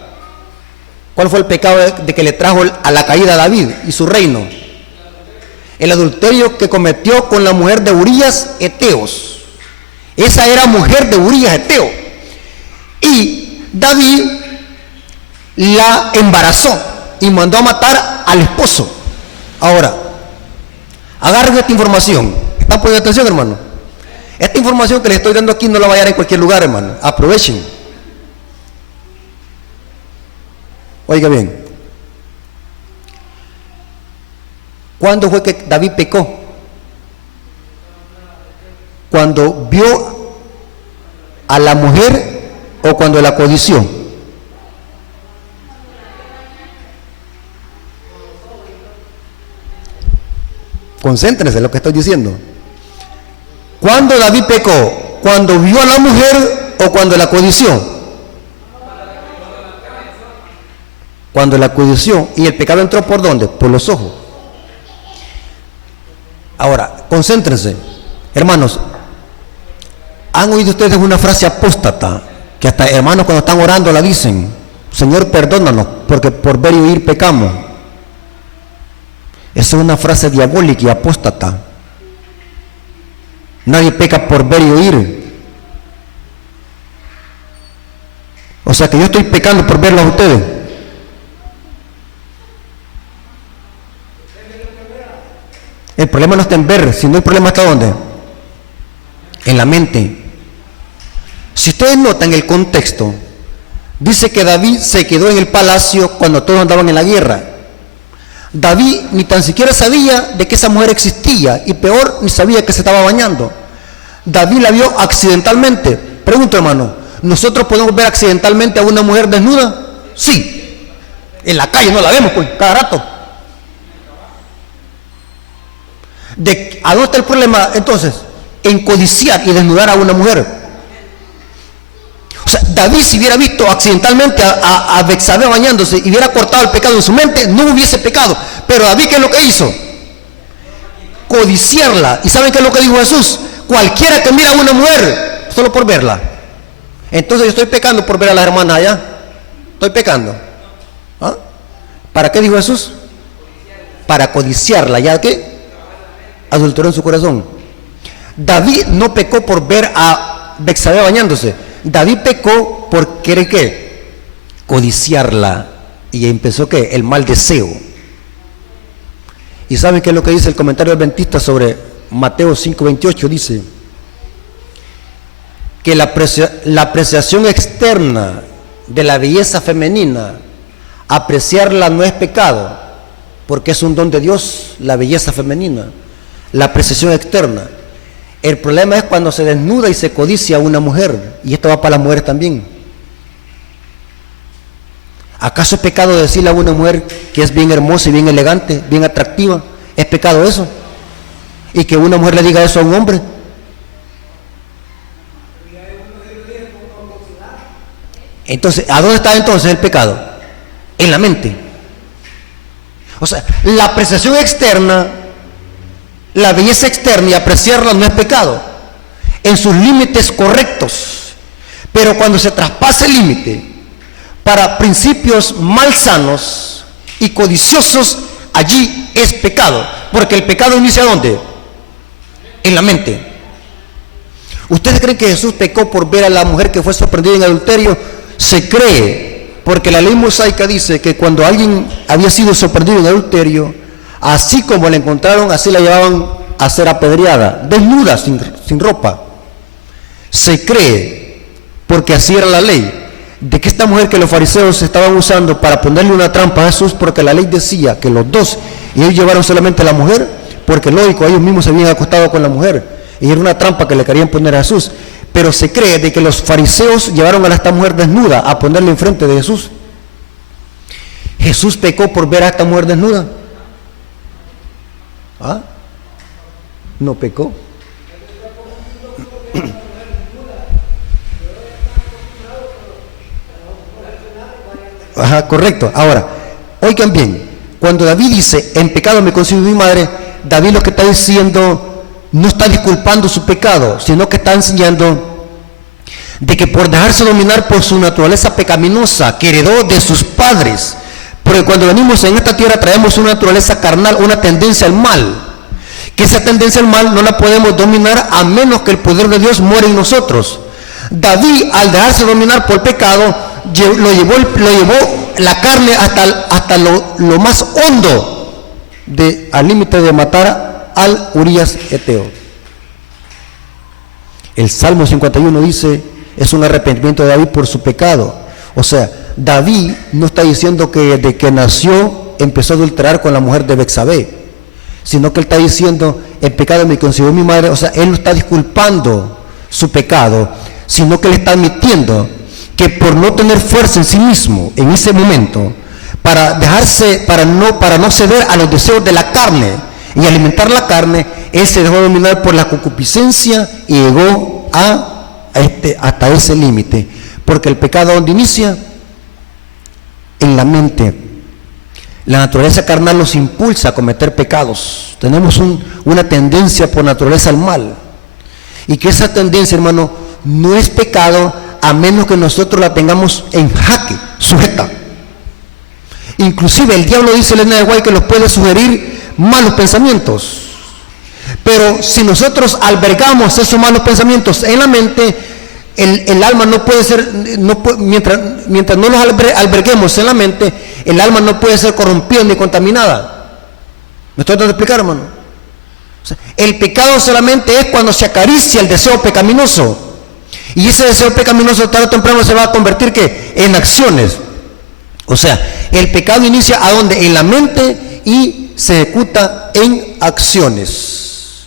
¿Cuál fue el pecado de que le trajo a la caída a David y su reino? El adulterio que cometió con la mujer de Urías Heteos. Esa era mujer de Urías Heteo. Y David la embarazó y mandó a matar al esposo. Ahora, agarren esta información. ¿Están poniendo atención, hermano? Esta información que les estoy dando aquí no la vayan a dar en cualquier lugar, hermano. Aprovechen. Oiga bien. ¿Cuándo fue que David pecó? ¿Cuando vio a la mujer o cuando la codició? Concéntrense en lo que estoy diciendo. ¿Cuándo David pecó? ¿Cuando vio a la mujer o cuando la codició? Cuando la codició. ¿Y el pecado entró por dónde? Por los ojos. Ahora, concéntrense. Hermanos, ¿han oído ustedes una frase apóstata? Que hasta hermanos cuando están orando la dicen: Señor, perdónanos, porque por ver y oír pecamos. Esa es una frase diabólica y apóstata. Nadie peca por ver y oír. O sea que yo estoy pecando por verlos a ustedes. El problema no está en ver, sino el problema está ¿dónde? En la mente. Si ustedes notan el contexto, dice que David se quedó en el palacio cuando todos andaban en la guerra. David ni tan siquiera sabía de que esa mujer existía, y peor, ni sabía que se estaba bañando. David la vio accidentalmente. Pregunto, hermano, ¿nosotros podemos ver accidentalmente a una mujer desnuda? Sí. En la calle no la vemos, pues, cada rato. ¿A dónde está el problema entonces? En codiciar y desnudar a una mujer. O sea, David, si hubiera visto accidentalmente a Betsabé bañándose y hubiera cortado el pecado en su mente, no hubiese pecado. Pero David, ¿qué es lo que hizo? Codiciarla. ¿Y saben qué es lo que dijo Jesús? Cualquiera que mira a una mujer solo por verla. Entonces yo estoy pecando por ver a las hermanas allá. Estoy pecando. ¿Ah? ¿Para qué dijo Jesús? Para codiciarla. ¿Ya qué? Adulteró en su corazón. David no pecó por ver a Betsabé bañándose. David pecó por querer ¿qué? Codiciarla. Y empezó ¿qué? El mal deseo. ¿Y saben qué es lo que dice el comentario adventista sobre Mateo 5:28? Dice que la apreciación externa de la belleza femenina, apreciarla no es pecado, porque es un don de Dios, la belleza femenina, la apreciación externa. El problema es cuando se desnuda y se codicia a una mujer, y esto va para las mujeres también. ¿Acaso es pecado decirle a una mujer que es bien hermosa y bien elegante, bien atractiva? ¿Es pecado eso? Y que una mujer le diga eso a un hombre. Entonces, ¿a dónde está entonces el pecado? En la mente. O sea, la apreciación externa, la belleza externa y apreciarla no es pecado, en sus límites correctos. Pero cuando se traspasa el límite para principios malsanos y codiciosos, allí es pecado. Porque el pecado inicia ¿dónde? En la mente. ¿Ustedes creen que Jesús pecó por ver a la mujer que fue sorprendida en adulterio? Se cree, porque la ley mosaica dice que cuando alguien había sido sorprendido en adulterio, así como la encontraron, así la llevaban a ser apedreada, desnuda, sin ropa. Se cree, porque así era la ley, de que esta mujer que los fariseos estaban usando para ponerle una trampa a Jesús, porque la ley decía que los dos, y ellos llevaron solamente a la mujer, porque lógico, ellos mismos se habían acostado con la mujer, y era una trampa que le querían poner a Jesús. Pero se cree de que los fariseos llevaron a esta mujer desnuda a ponerle enfrente de Jesús. ¿Jesús pecó por ver a esta mujer desnuda? ¿Ah? No pecó. Ajá, correcto. Ahora, oigan bien, cuando David dice, en pecado me concibió mi madre, David lo que está diciendo, no está disculpando su pecado, sino que está enseñando de que por dejarse dominar por su naturaleza pecaminosa que heredó de sus padres, porque cuando venimos en esta tierra traemos una naturaleza carnal, una tendencia al mal, que esa tendencia al mal no la podemos dominar a menos que el poder de Dios muera en nosotros. David, al dejarse dominar por el pecado, lo llevó la carne hasta lo más hondo, al límite de matar al Urías Eteo. El Salmo 51 dice, es un arrepentimiento de David por su pecado. O sea, David no está diciendo que desde que nació empezó a adulterar con la mujer de Betsabé, sino que él está diciendo, en pecado me concibió mi madre. O sea, él no está disculpando su pecado, sino que él está admitiendo que por no tener fuerza en sí mismo en ese momento, para no ceder a los deseos de la carne y alimentar la carne, él se dejó dominar por la concupiscencia y llegó hasta ese límite. Porque el pecado, ¿dónde inicia? En la mente. La naturaleza carnal nos impulsa a cometer pecados. Tenemos una tendencia por naturaleza al mal. Y que esa tendencia, hermano, no es pecado a menos que nosotros la tengamos en jaque, sujeta. Inclusive el diablo, dice Elena de White, que los puede sugerir malos pensamientos. Pero si nosotros albergamos esos malos pensamientos en la mente, el alma no puede ser, mientras no los alberguemos en la mente, el alma no puede ser corrompida ni contaminada. ¿Me estoy dando a explicar, hermano? O sea, el pecado solamente es cuando se acaricia el deseo pecaminoso. Y ese deseo pecaminoso tarde o temprano se va a convertir ¿qué? En acciones. O sea, el pecado inicia ¿a dónde? En la mente y se ejecuta en acciones.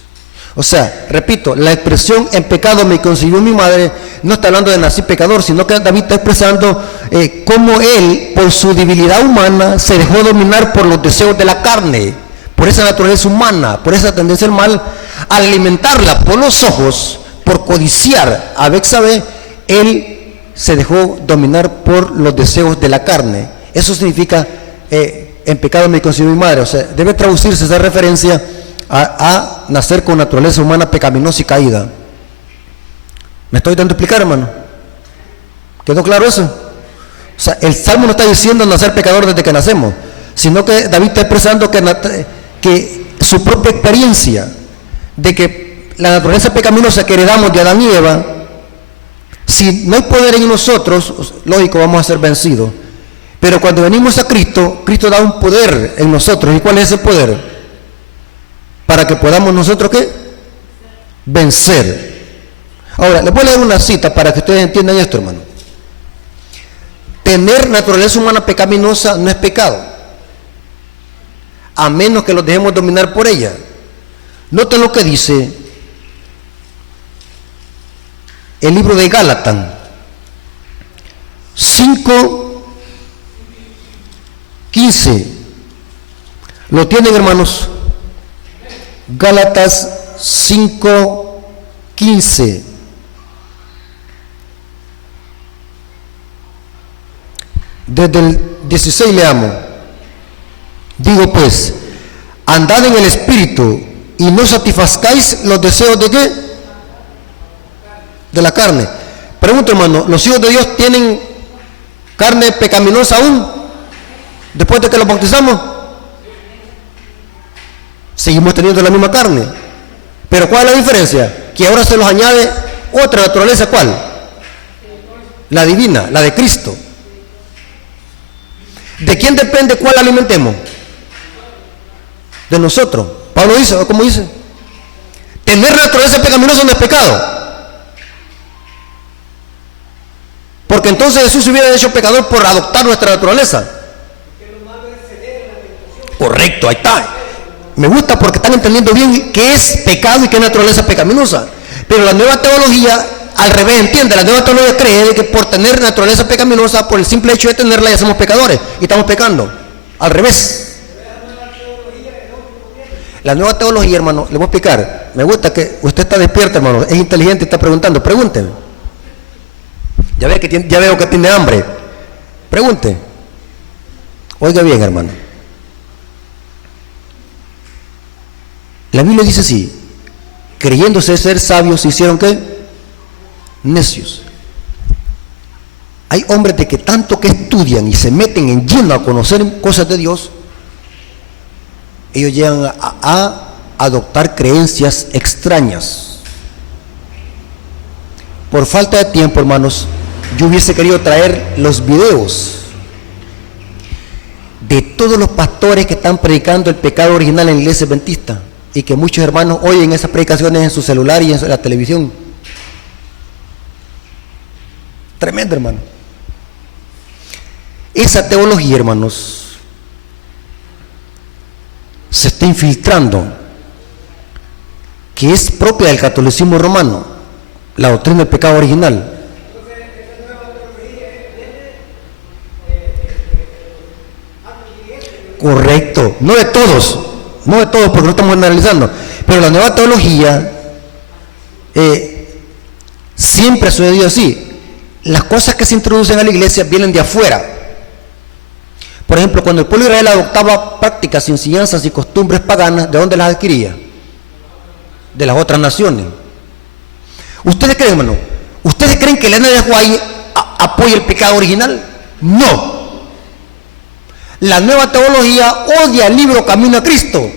O sea, repito, la expresión en pecado me concibió mi madre no está hablando de nacer pecador, sino que David está expresando cómo él, por su debilidad humana, se dejó dominar por los deseos de la carne, por esa naturaleza humana, por esa tendencia al mal, al alimentarla por los ojos, por codiciar a Betsabé, él se dejó dominar por los deseos de la carne. Eso significa en pecado me concibió mi madre. O sea, debe traducirse esa referencia a nacer con naturaleza humana pecaminosa y caída. ¿Me estoy dando a explicar, hermano? ¿Quedó claro eso? O sea, el Salmo no está diciendo nacer pecador desde que nacemos, sino que David está expresando que su propia experiencia de que la naturaleza pecaminosa que heredamos de Adán y Eva, si no hay poder en nosotros, lógico, vamos a ser vencidos. Pero cuando venimos a Cristo, Cristo da un poder en nosotros. ¿Y cuál es ese poder? Para que podamos nosotros, ¿qué? Vencer. Ahora, les voy a leer una cita para que ustedes entiendan esto, hermano. Tener naturaleza humana pecaminosa no es pecado, a menos que los dejemos dominar por ella. Noten lo que dice el libro de Gálatas 5, 15. ¿Lo tienen, hermanos? Gálatas 5, 15. Desde el 16 leamos. Digo pues, andad en el Espíritu y no satisfazcáis los deseos de ¿qué? De la carne. Pregunto, hermano, ¿los hijos de Dios tienen carne pecaminosa aún después de que los bautizamos? Seguimos teniendo la misma carne. Pero ¿cuál es la diferencia? Que ahora se los añade otra naturaleza. ¿Cuál? La divina, la de Cristo. ¿De quién depende cuál alimentemos? De nosotros. Pablo dice, ¿cómo dice? Tener naturaleza pecaminosa no es pecado. Porque entonces Jesús se hubiera hecho pecador por adoptar nuestra naturaleza. Correcto, ahí está. Me gusta porque están entendiendo bien qué es pecado y qué es naturaleza pecaminosa. Pero la nueva teología, al revés, entiende. La nueva teología cree que por tener naturaleza pecaminosa, por el simple hecho de tenerla, ya somos pecadores y estamos pecando. Al revés. La nueva teología, hermano, le voy a explicar. Me gusta que usted está despierto, hermano, es inteligente y está preguntando. Pregúnteme. Ya veo que tiene hambre. Pregunte. Oiga bien, hermano. La Biblia dice así: creyéndose ser sabios, ¿se hicieron qué? Necios. Hay hombres de que tanto que estudian y se meten en lleno a conocer cosas de Dios, ellos llegan a adoptar creencias extrañas. Por falta de tiempo, hermanos, yo hubiese querido traer los videos de todos los pastores que están predicando el pecado original en la iglesia adventista y que muchos hermanos oyen esas predicaciones en su celular y en la televisión. Tremendo, hermano. Esa teología, hermanos, se está infiltrando, que es propia del catolicismo romano, la doctrina del pecado original. Correcto, no de todos porque no estamos analizando, pero la nueva teología siempre ha sucedido así. Las cosas que se introducen a la iglesia vienen de afuera. Por ejemplo, cuando el pueblo de Israel adoptaba prácticas, enseñanzas y costumbres paganas, ¿de dónde las adquiría? De las otras naciones. ¿Ustedes creen, hermano? ¿Ustedes creen que Elena de White apoya el pecado original? No. La nueva teología odia el libro Camino a Cristo.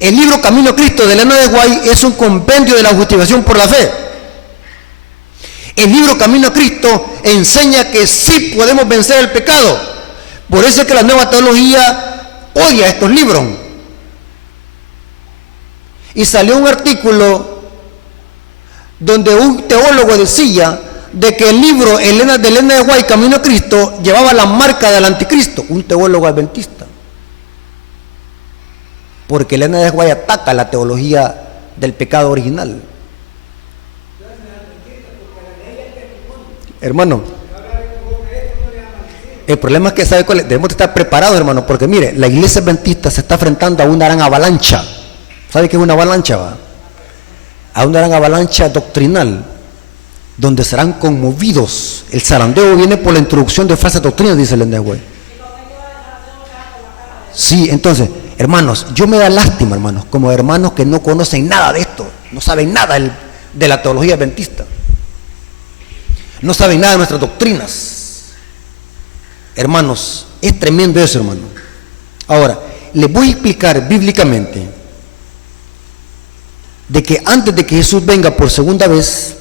El libro Camino a Cristo de Elena de White es un compendio de la justificación por la fe. El libro Camino a Cristo enseña que sí podemos vencer el pecado. Por eso es que la nueva teología odia estos libros. Y salió un artículo donde un teólogo decía de que el libro de Elena de White, Camino a Cristo, llevaba la marca del anticristo, un teólogo adventista. Porque Elena de White ataca la teología del pecado original. Hermano, el problema es que, ¿sabe cuál es? Debemos estar preparados, hermano, porque mire, la iglesia adventista se está enfrentando a una gran avalancha. ¿Sabe qué es una avalancha? Va? A una gran avalancha doctrinal, donde serán conmovidos. El zarandeo viene por la introducción de falsas doctrinas, dice Elena de White. Sí, entonces, hermanos, yo me da lástima, hermanos, como hermanos que no conocen nada de esto, no saben nada de la teología adventista, no saben nada de nuestras doctrinas. Hermanos, es tremendo eso, hermano. Ahora, les voy a explicar bíblicamente de que antes de que Jesús venga por segunda vez,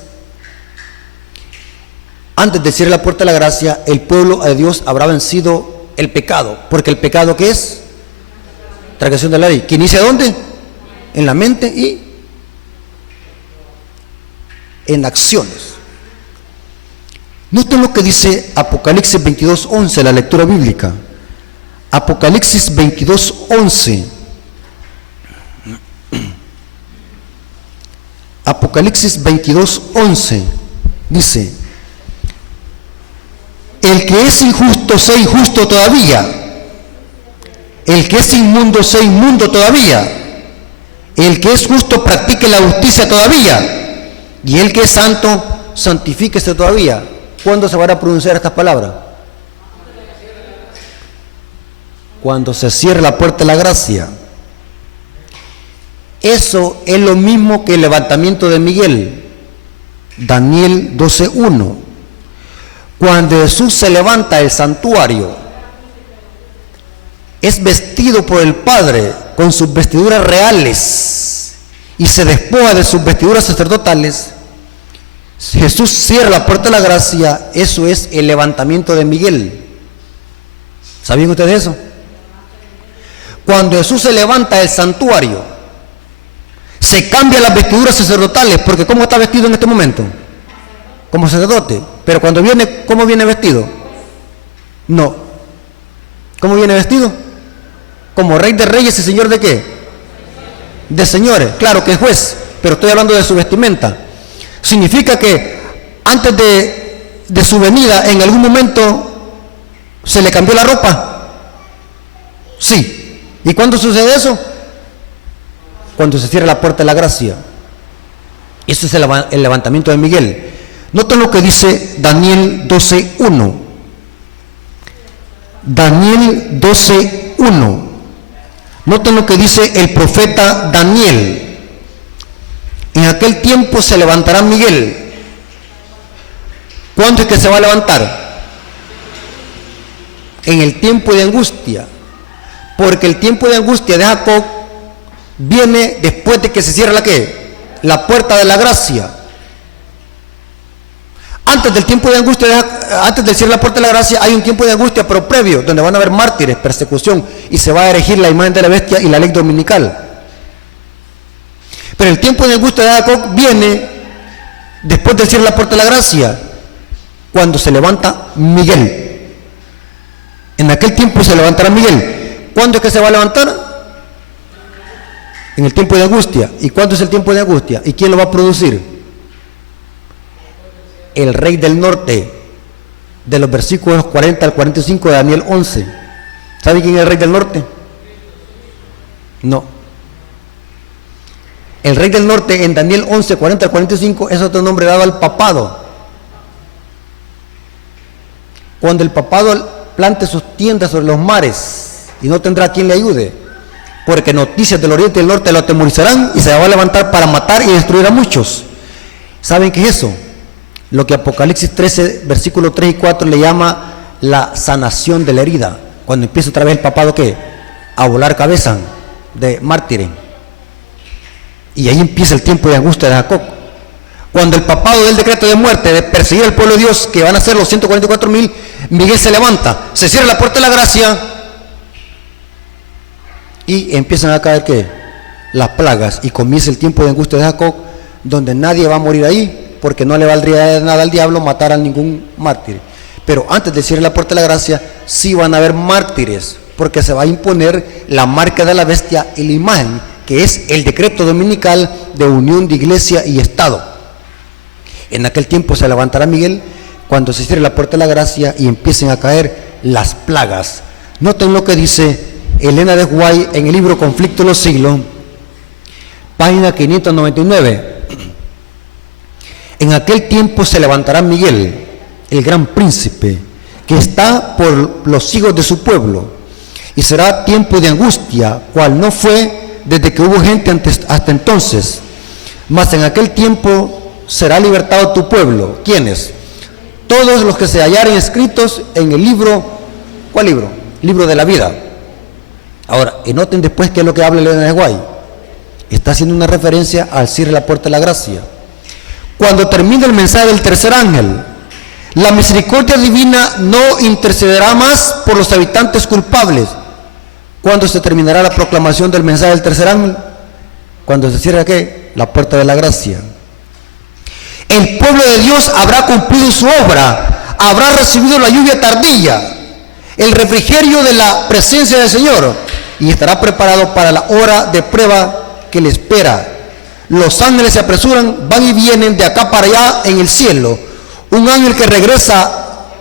antes de cierre la puerta de la gracia, el pueblo de Dios habrá vencido el pecado. Porque el pecado, ¿qué es? Transgresión de la ley. ¿Que inicia dónde? En la mente y en acciones. Noten lo que dice Apocalipsis 22:11, la lectura bíblica. Apocalipsis 22:11. Apocalipsis 22:11 dice: El que es injusto, sea injusto todavía. El que es inmundo, sea inmundo todavía. El que es justo, practique la justicia todavía. Y el que es santo, santifíquese todavía. ¿Cuándo se van a pronunciar estas palabras? Cuando se cierre la puerta de la gracia. Eso es lo mismo que el levantamiento de Miguel. Daniel 12:1. Cuando Jesús se levanta del santuario, es vestido por el Padre con sus vestiduras reales y se despoja de sus vestiduras sacerdotales. Jesús cierra la puerta de la gracia. Eso es el levantamiento de Miguel. ¿Sabían ustedes eso? Cuando Jesús se levanta del santuario, se cambia las vestiduras sacerdotales, porque ¿cómo está vestido en este momento? Como sacerdote. Pero cuando viene, ¿cómo viene vestido? No. ¿Cómo viene vestido? Como rey de reyes y señor de ¿qué? De señores. Claro que es juez, pero estoy hablando de su vestimenta. Significa que antes de su venida, en algún momento, ¿se le cambió la ropa? Sí. ¿Y cuándo sucede eso? Cuando se cierra la puerta de la gracia. Eso es el levantamiento de Miguel. Noten lo que dice Daniel 12:1. Daniel 12:1. Noten lo que dice el profeta Daniel. En aquel tiempo se levantará Miguel. ¿Cuándo es que se va a levantar? En el tiempo de angustia. Porque el tiempo de angustia de Jacob viene después de que se cierra la ¿qué? La puerta de la gracia. Antes del tiempo de angustia, antes de cierre la puerta de la gracia, hay un tiempo de angustia, pero previo, donde van a haber mártires, persecución, y se va a erigir la imagen de la bestia y la ley dominical. Pero el tiempo de angustia de Jacob viene después del cierre la puerta de la gracia, cuando se levanta Miguel. En aquel tiempo se levantará Miguel. ¿Cuándo es que se va a levantar? En el tiempo de angustia. ¿Y cuándo es el tiempo de angustia? ¿Y quién lo va a producir? El rey del norte, de los versículos 40 al 45 de Daniel 11. ¿Sabe quién es el rey del norte? No. El rey del norte en Daniel 11, 40 al 45 es otro nombre dado al papado. Cuando el papado plante sus tiendas sobre los mares y no tendrá quien le ayude, porque noticias del oriente y del norte lo atemorizarán y se va a levantar para matar y destruir a muchos. ¿Saben qué es eso? Lo que Apocalipsis 13, versículos 3 y 4 le llama la sanación de la herida. Cuando empieza otra vez el papado, ¿qué? A volar cabeza de mártires. Y ahí empieza el tiempo de angustia de Jacob. Cuando el papado del decreto de muerte, de perseguir al pueblo de Dios, que van a ser los 144,000, Miguel se levanta, se cierra la puerta de la gracia y empiezan a caer ¿qué? Las plagas, y comienza el tiempo de angustia de Jacob, donde nadie va a morir ahí, porque no le valdría de nada al diablo matar a ningún mártir. Pero antes de cierre la puerta de la gracia, sí van a haber mártires, porque se va a imponer la marca de la bestia y la imagen, que es el decreto dominical de unión de iglesia y Estado. En aquel tiempo se levantará Miguel, cuando se cierre la puerta de la gracia y empiecen a caer las plagas. Noten lo que dice Elena de White en el libro Conflicto de los Siglos, página 599. En aquel tiempo se levantará Miguel, el gran príncipe, que está por los hijos de su pueblo, y será tiempo de angustia, cual no fue desde que hubo gente hasta entonces. Mas en aquel tiempo será libertado tu pueblo. ¿Quiénes? Todos los que se hallaren escritos en el libro. ¿Cuál libro? Libro de la vida. Ahora, y noten después qué es lo que habla Elena de White. Está haciendo una referencia al cierre de la puerta de la gracia. Cuando termine el mensaje del tercer ángel, la misericordia divina no intercederá más por los habitantes culpables. ¿Cuándo se terminará la proclamación del mensaje del tercer ángel? Cuando se cierre ¿qué? La puerta de la gracia. El pueblo de Dios habrá cumplido su obra, habrá recibido la lluvia tardía, el refrigerio de la presencia del Señor, y estará preparado para la hora de prueba que le espera. Los ángeles se apresuran, van y vienen de acá para allá en el cielo. Un ángel que regresa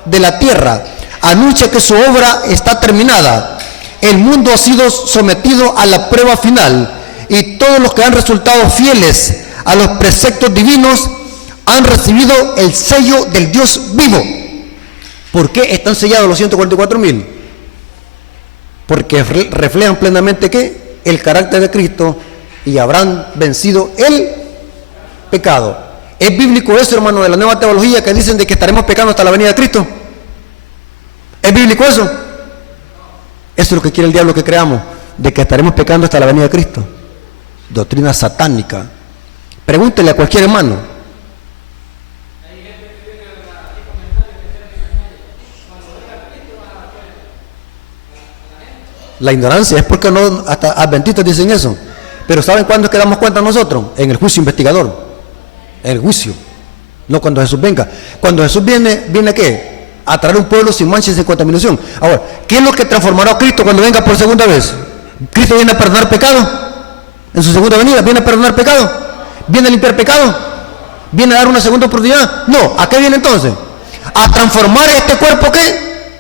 de la tierra anuncia que su obra está terminada. El mundo ha sido sometido a la prueba final y todos los que han resultado fieles a los preceptos divinos han recibido el sello del Dios vivo. ¿Por qué están sellados los 144,000? Porque reflejan plenamente ¿qué? El carácter de Cristo y habrán vencido el pecado. ¿Es bíblico eso, hermano, de la nueva teología que dicen de que estaremos pecando hasta la venida de Cristo? ¿Es bíblico eso? Eso es lo que quiere el diablo que creamos, de que estaremos pecando hasta la venida de Cristo. Doctrina satánica. Pregúntele a cualquier hermano. La ignorancia es porque no, hasta adventistas dicen eso. Pero ¿saben cuándo es que damos cuenta nosotros? En el juicio investigador. En el juicio. No cuando Jesús venga. Cuando Jesús viene, ¿viene qué? A traer un pueblo sin mancha y sin contaminación. Ahora, ¿qué es lo que transformará a Cristo cuando venga por segunda vez? ¿Cristo viene a perdonar pecado? En su segunda venida, ¿viene a perdonar pecado? ¿Viene a limpiar pecado? ¿Viene a dar una segunda oportunidad? No, ¿a qué viene entonces? A transformar este cuerpo, ¿qué?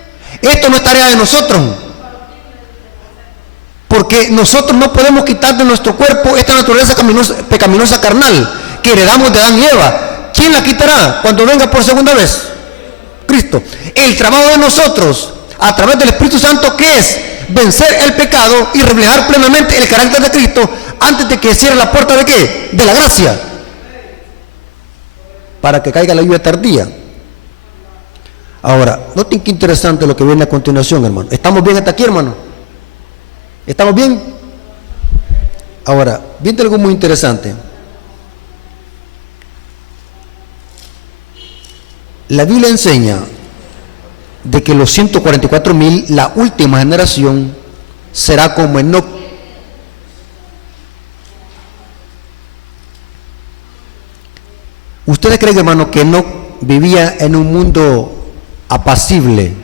Esto no es tarea de nosotros. Porque nosotros no podemos quitar de nuestro cuerpo esta naturaleza pecaminosa carnal que heredamos de Adán y Eva. ¿Quién la quitará cuando venga por segunda vez? Cristo. El trabajo de nosotros, a través del Espíritu Santo, ¿qué es? Vencer el pecado y reflejar plenamente el carácter de Cristo antes de que cierre la puerta de ¿qué? De la gracia. Para que caiga la lluvia tardía. Ahora, noten qué interesante lo que viene a continuación, hermano. ¿Estamos bien hasta aquí, hermano? ¿Estamos bien? Ahora, viene algo muy interesante. La Biblia enseña de que los 144,000, la última generación, será como Enoc. ¿Ustedes creen, hermano, que Enoc vivía en un mundo apacible?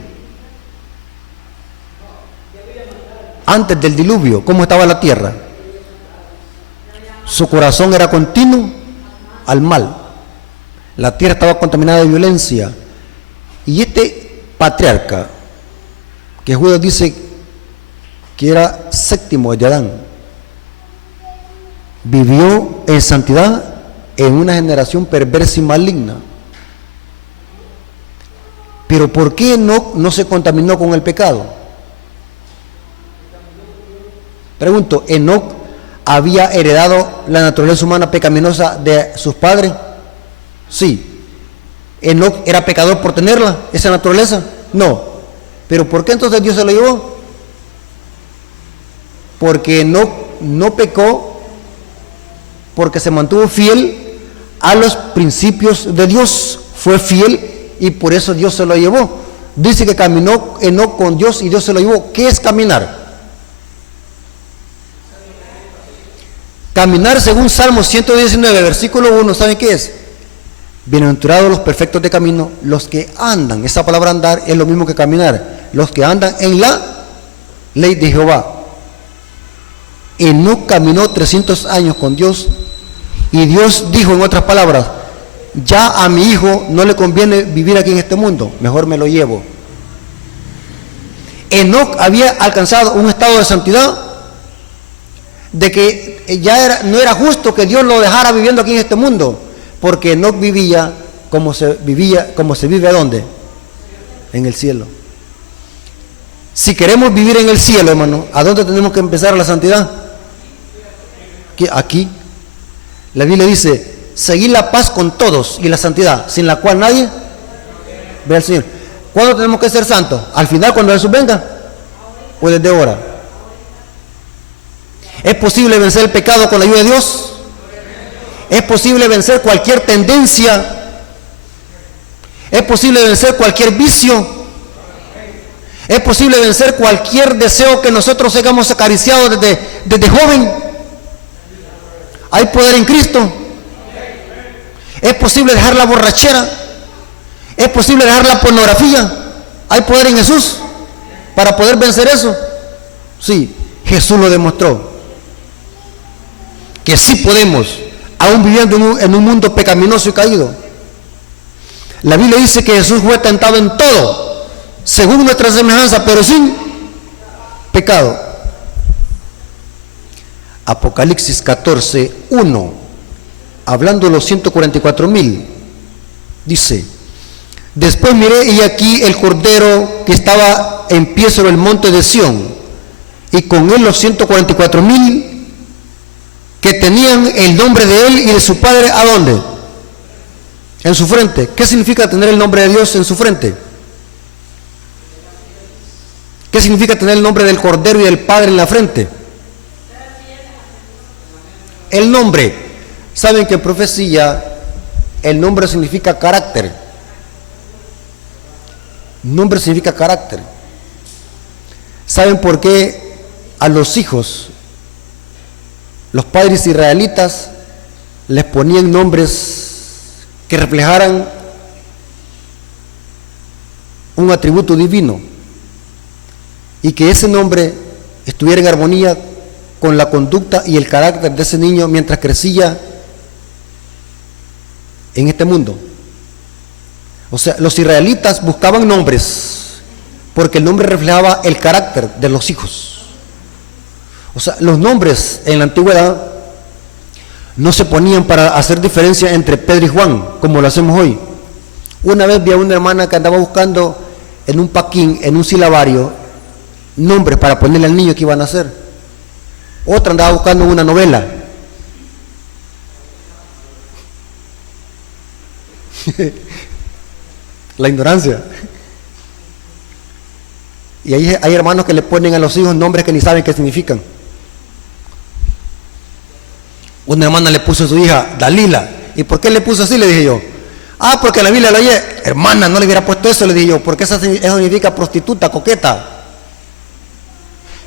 Antes del diluvio, ¿cómo estaba la tierra? Su corazón era continuo al mal. La tierra estaba contaminada de violencia. Y este patriarca, que Judas dice que era séptimo de Adán, vivió en santidad en una generación perversa y maligna. Pero ¿por qué no se contaminó con el pecado? Pregunto, ¿Enoc había heredado la naturaleza humana pecaminosa de sus padres? Sí. ¿Enoc era pecador por tenerla, esa naturaleza? No. ¿Pero por qué entonces Dios se lo llevó? Porque Enoc no pecó, porque se mantuvo fiel a los principios de Dios, fue fiel y por eso Dios se lo llevó. Dice que caminó Enoc con Dios y Dios se lo llevó. ¿Qué es caminar? Caminar, según Salmo 119, versículo 1, ¿saben qué es? Bienaventurados los perfectos de camino, los que andan. Esa palabra andar es lo mismo que caminar. Los que andan en la ley de Jehová. Enoc caminó 300 años con Dios y Dios dijo, en otras palabras, ya a mi hijo no le conviene vivir aquí en este mundo, mejor me lo llevo. Enoc había alcanzado un estado de santidad de que ya no era justo que Dios lo dejara viviendo aquí en este mundo, porque Enoc vivía como se vive ¿a dónde? En el cielo. Si queremos vivir en el cielo, hermano, ¿a dónde tenemos que empezar la santidad? Aquí. La Biblia dice, seguir la paz con todos y la santidad, sin la cual nadie ve al Señor. ¿Cuándo tenemos que ser santos? ¿Al final, cuando Jesús venga? ¿O desde ahora? ¿Es posible vencer el pecado con la ayuda de Dios? ¿Es posible vencer cualquier tendencia? ¿Es posible vencer cualquier vicio? ¿Es posible vencer cualquier deseo que nosotros hayamos acariciado desde joven? ¿Hay poder en Cristo? ¿Es posible dejar la borrachera? ¿Es posible dejar la pornografía? ¿Hay poder en Jesús para poder vencer eso? Sí, Jesús lo demostró. Que sí podemos, aún viviendo en un mundo pecaminoso y caído. La Biblia dice que Jesús fue tentado en todo, según nuestra semejanza, pero sin pecado. Apocalipsis 14, 1, hablando de los 144,000, dice: después miré y aquí el Cordero que estaba en pie sobre el monte de Sión, y con él los 144,000 que tenían el nombre de él y de su Padre. ¿A dónde? En su frente. ¿Qué significa tener el nombre de Dios en su frente? ¿Qué significa tener el nombre del Cordero y del Padre en la frente? El nombre. Saben que en profecía el nombre significa carácter. Nombre significa carácter. ¿Saben por qué a los hijos, los padres israelitas, les ponían nombres que reflejaran un atributo divino y que ese nombre estuviera en armonía con la conducta y el carácter de ese niño mientras crecía en este mundo? O sea, los israelitas buscaban nombres porque el nombre reflejaba el carácter de los hijos. O sea, los nombres en la antigüedad no se ponían para hacer diferencia entre Pedro y Juan, como lo hacemos hoy. Una vez vi a una hermana que andaba buscando en un paquín, en un silabario, nombres para ponerle al niño que iban a nacer. Otra andaba buscando una novela. La ignorancia. Y hay hermanos que le ponen a los hijos nombres que ni saben qué significan. Una hermana le puso a su hija Dalila. ¿Y por qué le puso así? Le dije yo. Porque la Biblia la oye. Hermana, no le hubiera puesto eso, le dije yo, porque eso significa prostituta, coqueta.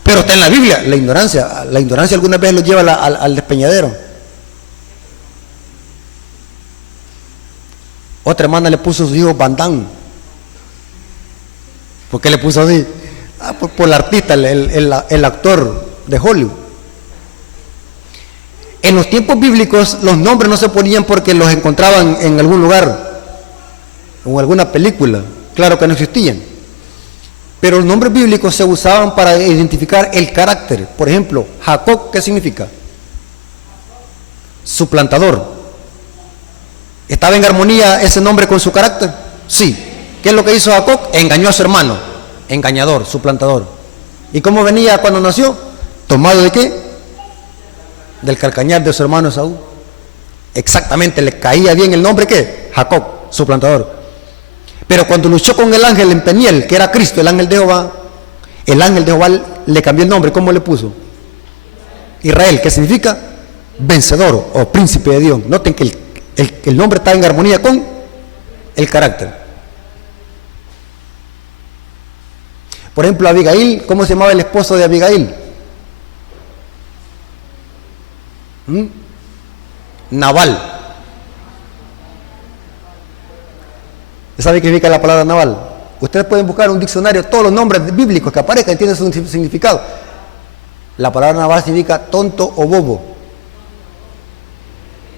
Pero está en la Biblia. La ignorancia algunas veces lo lleva al despeñadero. Otra hermana le puso a su hijo Bandán. ¿Por qué le puso así? Por el artista, el actor de Hollywood. En los tiempos bíblicos los nombres no se ponían porque los encontraban en algún lugar o en alguna película. Claro que no existían. Pero los nombres bíblicos se usaban para identificar el carácter. Por ejemplo, Jacob, ¿qué significa? Suplantador. ¿Estaba en armonía ese nombre con su carácter? Sí. ¿Qué es lo que hizo Jacob? Engañó a su hermano. Engañador, suplantador. ¿Y cómo venía cuando nació? ¿Tomado de qué? Del calcañar de su hermano Esaú. Exactamente, le caía bien el nombre, ¿qué? Jacob, suplantador. Pero cuando luchó con el ángel en Peniel, que era Cristo, el ángel de Jehová le cambió el nombre. ¿Cómo le puso? Israel, que significa vencedor o príncipe de Dios. Noten que el nombre está en armonía con el carácter. Por ejemplo, Abigail, ¿cómo se llamaba el esposo de Abigail? Nabal. ¿Sabe qué significa la palabra Nabal? Ustedes pueden buscar en un diccionario todos los nombres bíblicos que aparezcan y tienen su significado. La palabra Nabal significa tonto o bobo.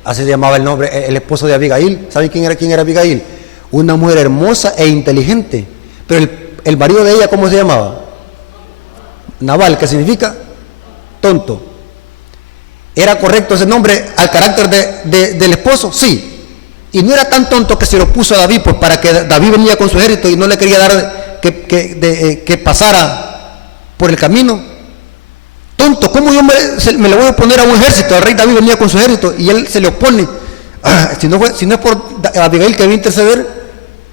Así se llamaba el nombre, el esposo de Abigail. ¿Saben quién era Abigail? Una mujer hermosa e inteligente. Pero el marido de ella, ¿cómo se llamaba? Nabal, que significa tonto. ¿Era correcto ese nombre al carácter del esposo? Sí. Y no era tan tonto que se lo puso a David, pues para que David venía con su ejército y no le quería dar que pasara por el camino. Tonto, ¿cómo yo me le voy a poner a un ejército? El rey David venía con su ejército y él se le opone. Si no es por Abigail que vino a interceder,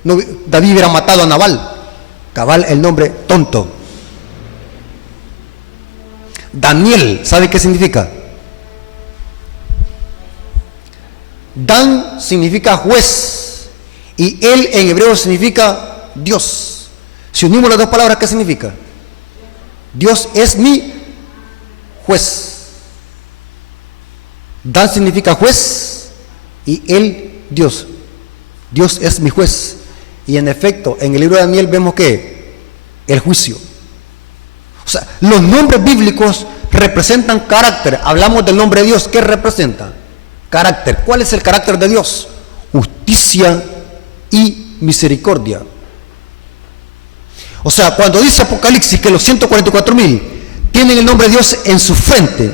David hubiera matado a Nabal. Cabal, el nombre tonto. Daniel, ¿sabe qué significa? Dan significa juez y él en hebreo significa Dios. Si unimos las dos palabras, ¿qué significa? Dios es mi juez. Dan significa juez y él Dios. Dios es mi juez. Y en efecto, en el libro de Daniel vemos que el juicio. O sea, los nombres bíblicos representan carácter. Hablamos del nombre de Dios, ¿qué representa? Carácter. ¿Cuál es el carácter de Dios? Justicia y misericordia. O sea, cuando dice Apocalipsis que los 144,000 tienen el nombre de Dios en su frente,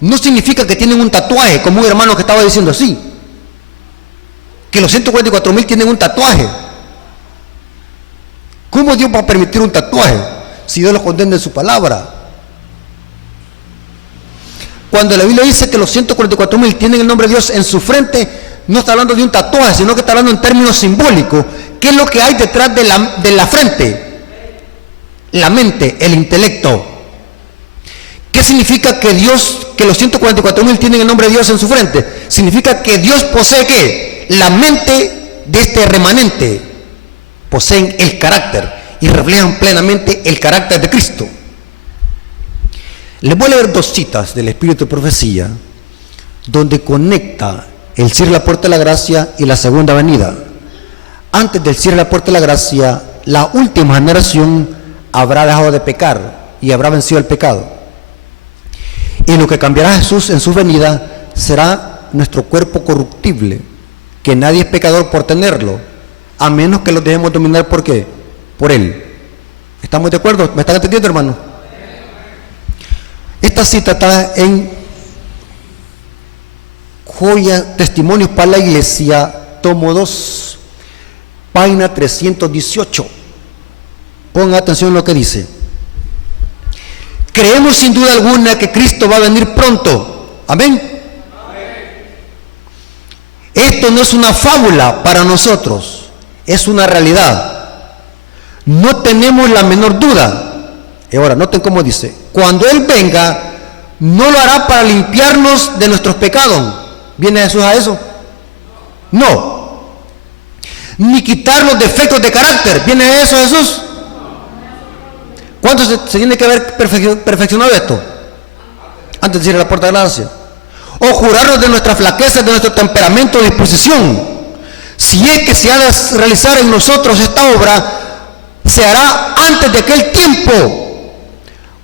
no significa que tienen un tatuaje, como un hermano que estaba diciendo así, que los 144,000 tienen un tatuaje. ¿Cómo Dios va a permitir un tatuaje si Dios lo condena en su palabra? Cuando la Biblia dice que los 144,000 tienen el nombre de Dios en su frente, no está hablando de un tatuaje, sino que está hablando en términos simbólicos. ¿Qué es lo que hay detrás de la frente? La mente, el intelecto. ¿Qué significa que los 144,000 tienen el nombre de Dios en su frente? Significa que Dios posee ¿qué? La mente de este remanente. Poseen el carácter y reflejan plenamente el carácter de Cristo. Les voy a leer dos citas del Espíritu de Profecía, donde conecta el cierre de la puerta de la gracia y la segunda venida. Antes del cierre de la puerta de la gracia, la última generación habrá dejado de pecar y habrá vencido el pecado. Y lo que cambiará Jesús en su venida será nuestro cuerpo corruptible, que nadie es pecador por tenerlo, a menos que lo dejemos dominar. ¿Por qué? Por Él. ¿Estamos de acuerdo? ¿Me están entendiendo, hermano? Esta cita está en Joya, Testimonios para la Iglesia, tomo 2, página 318. Pongan atención a lo que dice. Creemos sin duda alguna que Cristo va a venir pronto. Amén. Esto no es una fábula para nosotros, es una realidad. No tenemos la menor duda. Y ahora, noten cómo dice: cuando Él venga, no lo hará para limpiarnos de nuestros pecados. ¿Viene Jesús a eso? No. Ni quitar los defectos de carácter. ¿Viene a eso Jesús? ¿Cuánto se tiene que haber perfeccionado esto? Antes de ir a la puerta de la gracia. O jurarnos de nuestras flaquezas, de nuestro temperamento o disposición. Si es que se ha de realizar en nosotros esta obra, se hará antes de aquel tiempo.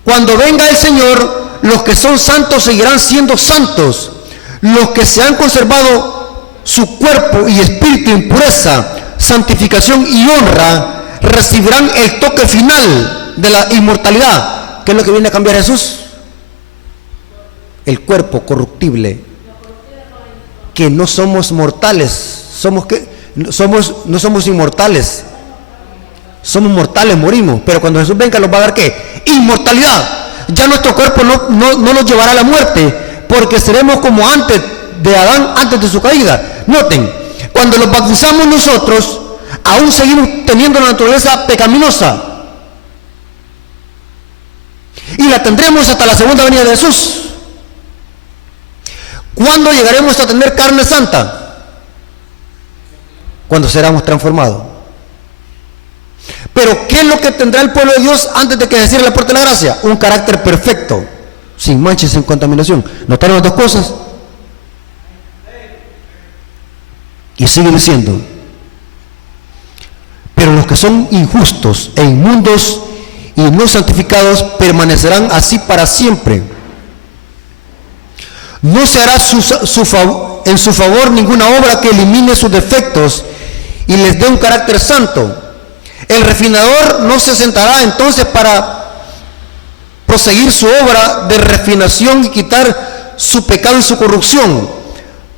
Cuando venga el Señor, los que son santos seguirán siendo santos. Los que se han conservado su cuerpo y espíritu en pureza, santificación y honra, recibirán el toque final de la inmortalidad. ¿Qué es lo que viene a cambiar Jesús? El cuerpo corruptible. Que no somos mortales. ¿Somos qué? No somos inmortales. Somos mortales, morimos. Pero cuando Jesús venga nos va a dar ¿qué? Inmortalidad. Ya nuestro cuerpo no nos llevará a la muerte, porque seremos como antes de Adán, antes de su caída. Noten, cuando los bautizamos nosotros, aún seguimos teniendo la naturaleza pecaminosa. Y la tendremos hasta la segunda venida de Jesús. ¿Cuándo llegaremos a tener carne santa? Cuando seramos transformados. Pero ¿qué es lo que tendrá el pueblo de Dios antes de que se cierre la puerta de la gracia? Un carácter perfecto, sin manchas, sin contaminación. ¿Notaron las dos cosas? Y sigue diciendo: pero los que son injustos e inmundos y no santificados permanecerán así para siempre. No se hará en su favor ninguna obra que elimine sus defectos y les dé un carácter santo. El refinador no se sentará entonces para proseguir su obra de refinación y quitar su pecado y su corrupción.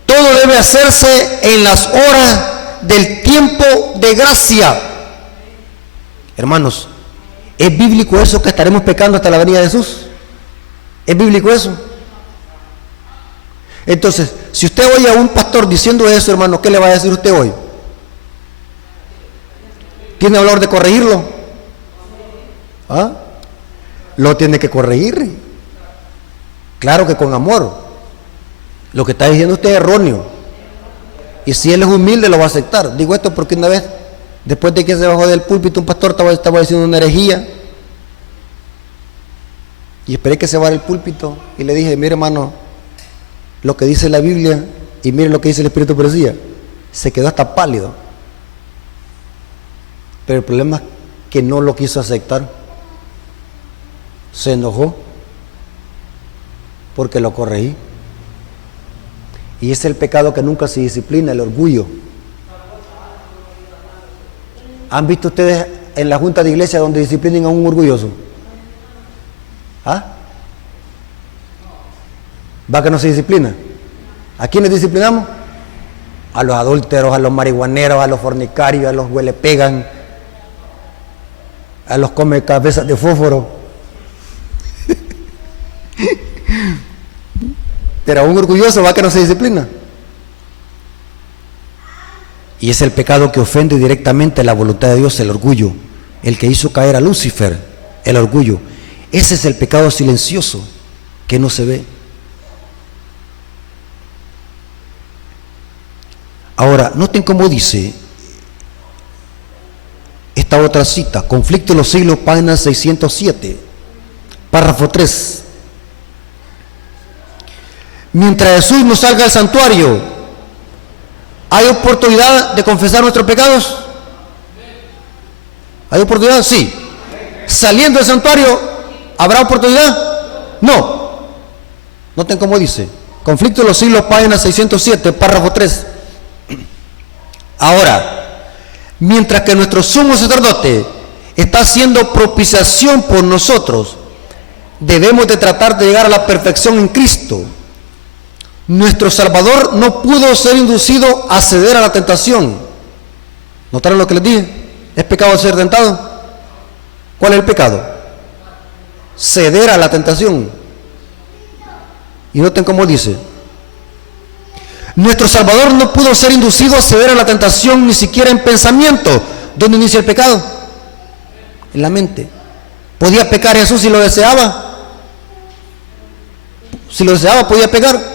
Todo debe hacerse en las horas del tiempo de gracia. Hermanos, ¿es bíblico eso que estaremos pecando hasta la venida de Jesús? ¿Es bíblico eso? Entonces, si usted oye a un pastor diciendo eso, hermano, ¿qué le va a decir usted hoy? ¿Tiene valor de corregirlo? ¿Ah? Lo tiene que corregir. Claro que con amor. Lo que está diciendo usted es erróneo. Y si él es humilde, lo va a aceptar. Digo esto porque una vez, después de que se bajó del púlpito, un pastor estaba diciendo una herejía. Y esperé que se bajara el púlpito. Y le dije: mire, hermano, lo que dice la Biblia y mire lo que dice el Espíritu de Profecía. Se quedó hasta pálido. Pero el problema es que no lo quiso aceptar. Se enojó porque lo corregí. Y es el pecado que nunca se disciplina, el orgullo. ¿Han visto ustedes en la junta de iglesia donde disciplinen a un orgulloso? ¿Ah? ¿Va que no se disciplina? ¿A quiénes disciplinamos? A los adúlteros, a los marihuaneros, a los fornicarios, a los huelepegan, a los come cabezas de fósforo. Pero a un orgulloso va que no se disciplina. Y es el pecado que ofende directamente la voluntad de Dios, el orgullo. El que hizo caer a Lucifer, el orgullo. Ese es el pecado silencioso que no se ve. Ahora, noten cómo dice esta otra cita, Conflicto de los Siglos, página 607, párrafo 3. Mientras Jesús no salga del santuario, ¿hay oportunidad de confesar nuestros pecados? ¿Hay oportunidad? Sí. Saliendo del santuario, ¿habrá oportunidad? No. Noten cómo dice, Conflicto de los Siglos, página 607, párrafo 3. Ahora, mientras que nuestro sumo sacerdote está haciendo propiciación por nosotros, debemos de tratar de llegar a la perfección en Cristo. Nuestro Salvador no pudo ser inducido a ceder a la tentación. ¿Notaron lo que les dije? ¿Es pecado ser tentado? ¿Cuál es el pecado? Ceder a la tentación. Y noten cómo dice, nuestro Salvador no pudo ser inducido a ceder a la tentación ni siquiera en pensamiento. ¿Dónde inicia el pecado? En la mente. ¿Podía pecar Jesús si lo deseaba? Si lo deseaba, ¿podía pecar?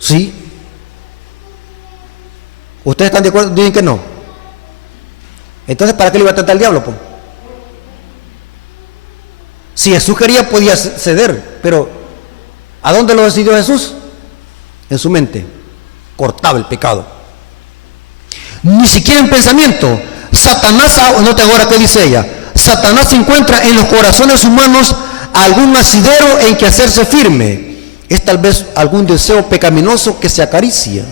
Sí. ¿Ustedes están de acuerdo? Dicen que no. Entonces, ¿para qué le iba a tentar el diablo? Pues? Si Jesús quería, podía ceder, pero ¿a dónde lo decidió Jesús? En su mente. Cortaba el pecado. Ni siquiera en pensamiento. Satanás, note ahora qué dice ella, Satanás encuentra en los corazones humanos algún asidero en que hacerse firme. Es tal vez algún deseo pecaminoso que se acaricia,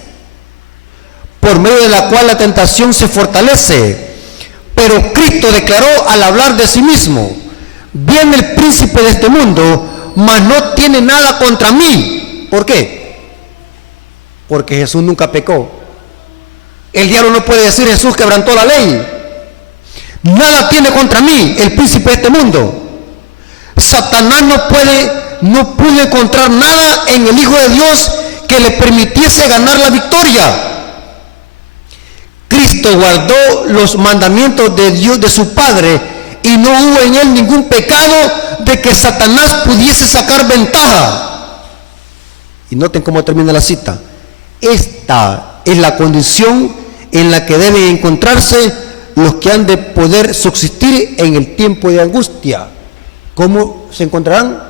por medio de la cual la tentación se fortalece. Pero Cristo declaró al hablar de sí mismo, viene el príncipe de este mundo, mas no tiene nada contra mí. ¿Por qué? Porque Jesús nunca pecó. El diablo no puede decir Jesús quebrantó la ley. Nada tiene contra mí el príncipe de este mundo. Satanás no pudo encontrar nada en el Hijo de Dios que le permitiese ganar la victoria. Cristo guardó los mandamientos de Dios, de su Padre, y no hubo en él ningún pecado de que Satanás pudiese sacar ventaja. Y noten cómo termina la cita. Esta es la condición en la que deben encontrarse los que han de poder subsistir en el tiempo de angustia. ¿Cómo se encontrarán?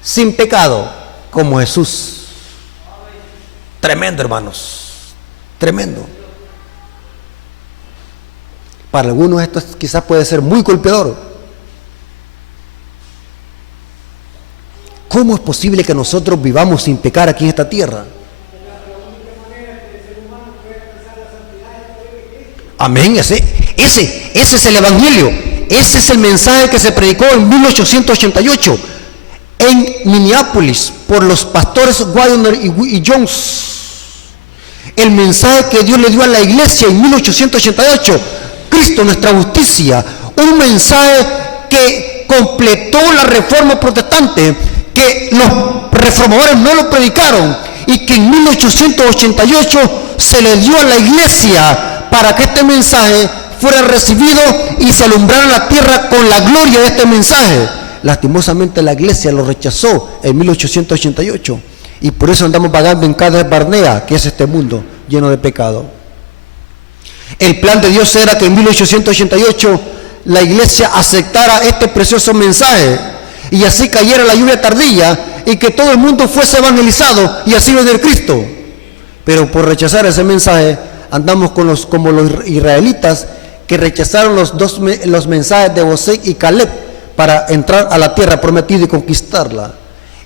Sin pecado, como Jesús. Tremendo, hermanos. Tremendo. Para algunos esto quizás puede ser muy golpeador. ¿Cómo es posible que nosotros vivamos sin pecar aquí en esta tierra? Amén, ese es el Evangelio, ese es el mensaje que se predicó en 1888 en Minneapolis por los pastores Wilder y Jones. El mensaje que Dios le dio a la iglesia en 1888, Cristo nuestra justicia, un mensaje que completó la reforma protestante, que los reformadores no lo predicaron y que en 1888 se le dio a la iglesia para que este mensaje fuera recibido y se alumbrara la tierra con la gloria de este mensaje. Lastimosamente la iglesia lo rechazó en 1888 y por eso andamos vagando en Cades Barnea, que es este mundo lleno de pecado. El plan de Dios era que en 1888 la iglesia aceptara este precioso mensaje y así cayera la lluvia tardía y que todo el mundo fuese evangelizado y así venir Cristo. Pero por rechazar ese mensaje andamos como los israelitas que rechazaron los mensajes de José y Caleb para entrar a la tierra prometida y conquistarla.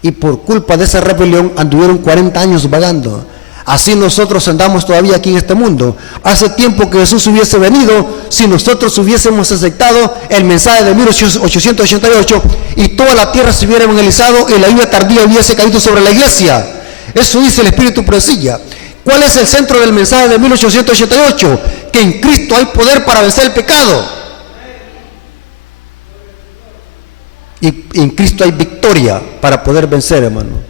Y por culpa de esa rebelión anduvieron 40 años vagando. Así nosotros andamos todavía aquí en este mundo. Hace tiempo que Jesús hubiese venido, si nosotros hubiésemos aceptado el mensaje de 1888 y toda la tierra se hubiera evangelizado y la lluvia tardía hubiese caído sobre la iglesia. Eso dice el Espíritu Profecía. ¿Cuál es el centro del mensaje de 1888? Que en Cristo hay poder para vencer el pecado. Y en Cristo hay victoria para poder vencer, hermano.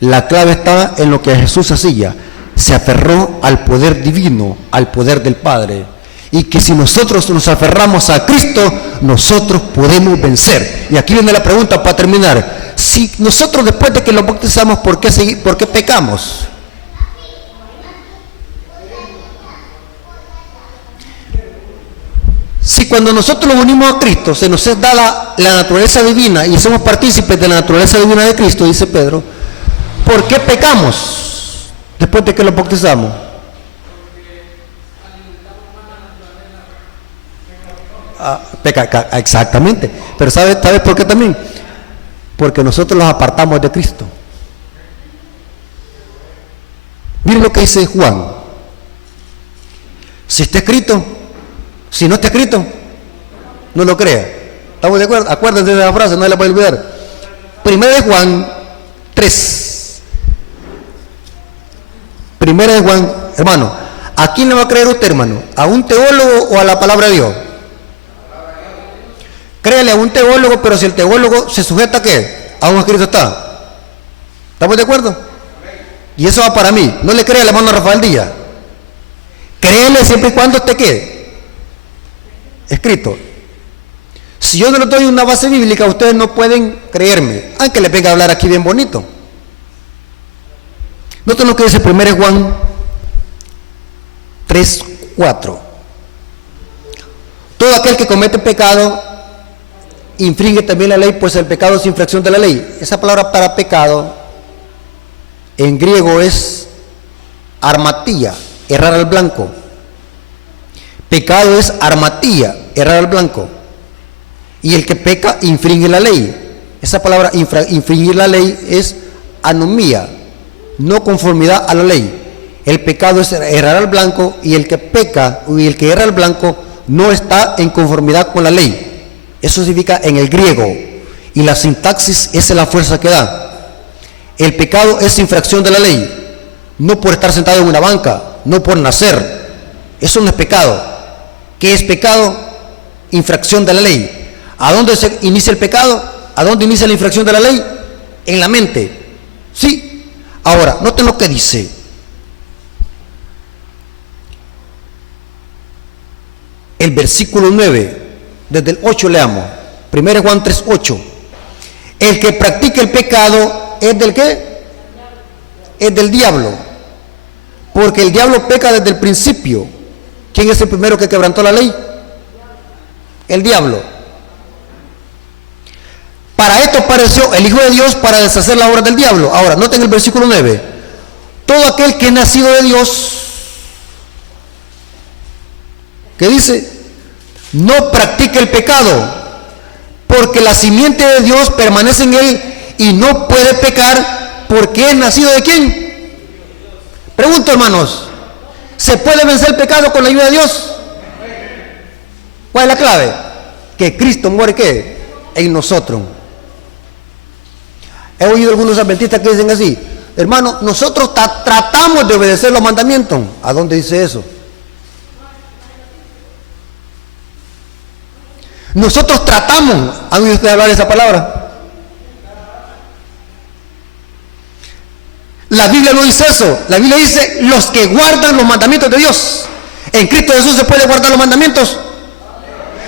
La clave está en lo que Jesús hacía. Se aferró al poder divino, al poder del Padre. Y que si nosotros nos aferramos a Cristo, nosotros podemos vencer. Y aquí viene la pregunta para terminar. Si nosotros después de que lo bautizamos, ¿por qué pecamos? Si cuando nosotros nos unimos a Cristo se nos da la naturaleza divina y somos partícipes de la naturaleza divina de Cristo, dice Pedro, ¿por qué pecamos después de que lo bautizamos? Exactamente. Pero ¿sabes por qué también? Porque nosotros los apartamos de Cristo. Miren lo que dice Juan. Si está escrito, si no está escrito, no lo crea. ¿Estamos de acuerdo? Acuérdense de la frase, no la pueden olvidar. Primera de Juan 3. Primera de Juan, hermano, ¿a quién le va a creer usted, hermano? ¿A un teólogo o a la palabra de Dios? Créale a un teólogo, pero si el teólogo se sujeta ¿a qué? A un escrito está. ¿Estamos de acuerdo? Y eso va para mí. No le crea al hermano Rafael Díaz. Créele siempre y cuando esté ¿qué? Escrito. Si yo no les doy una base bíblica, ustedes no pueden creerme, aunque les venga a hablar aquí bien bonito. Noten lo que dice 1 Juan 3:4. Todo aquel que comete pecado infringe también la ley, pues el pecado es infracción de la ley. Esa palabra para pecado en griego es armatía, errar al blanco. Pecado es armatía, errar al blanco. Y el que peca infringe la ley. Esa palabra infringir la ley es anomía, no conformidad a la ley. El pecado es errar al blanco, y el que peca y el que erra al blanco no está en conformidad con la ley. Eso significa en el griego, y la sintaxis esa es la fuerza que da. El pecado es infracción de la ley, no por estar sentado en una banca, no por nacer. Eso no es pecado. ¿Qué es pecado? Infracción de la ley. ¿A dónde se inicia el pecado? ¿A dónde inicia la infracción de la ley? En la mente. ¿Sí? Ahora, noten lo que dice. El versículo 9, desde el 8 leamos. 1 Juan 3:8. El que practica el pecado es del ¿qué? Es del diablo. Porque el diablo peca desde el principio. ¿Quién es el primero que quebrantó la ley? El diablo. Para esto apareció el Hijo de Dios, para deshacer la obra del diablo. Ahora, noten el versículo 9. Todo aquel que es nacido de Dios, ¿qué dice? No practica el pecado, porque la simiente de Dios permanece en él y no puede pecar, porque es nacido ¿de quién? Pregunto, hermanos, ¿se puede vencer el pecado con la ayuda de Dios? ¿Cuál es la clave? Que Cristo muere ¿qué? En nosotros. He oído algunos adventistas que dicen así: hermano, nosotros tratamos de obedecer los mandamientos. ¿A dónde dice eso? Nosotros tratamos. ¿Han oído ustedes hablar de esa palabra? La Biblia no dice eso. La Biblia dice los que guardan los mandamientos de Dios. ¿En Cristo Jesús se puede guardar los mandamientos?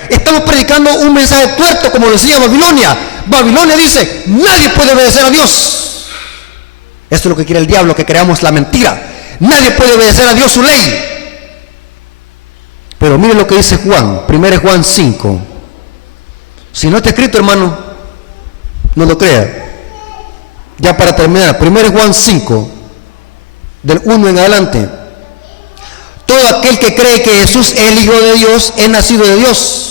Estamos predicando un mensaje tuerto, como lo decía Babilonia. Babilonia dice: nadie puede obedecer a Dios. Esto es lo que quiere el diablo, que creamos la mentira. Nadie puede obedecer a Dios su ley. Pero mire lo que dice Juan, 1 Juan 5. Si no está escrito, hermano, no lo crea. Ya para terminar, 1 Juan 5, del 1 en adelante. Todo aquel que cree que Jesús es el Hijo de Dios es nacido de Dios.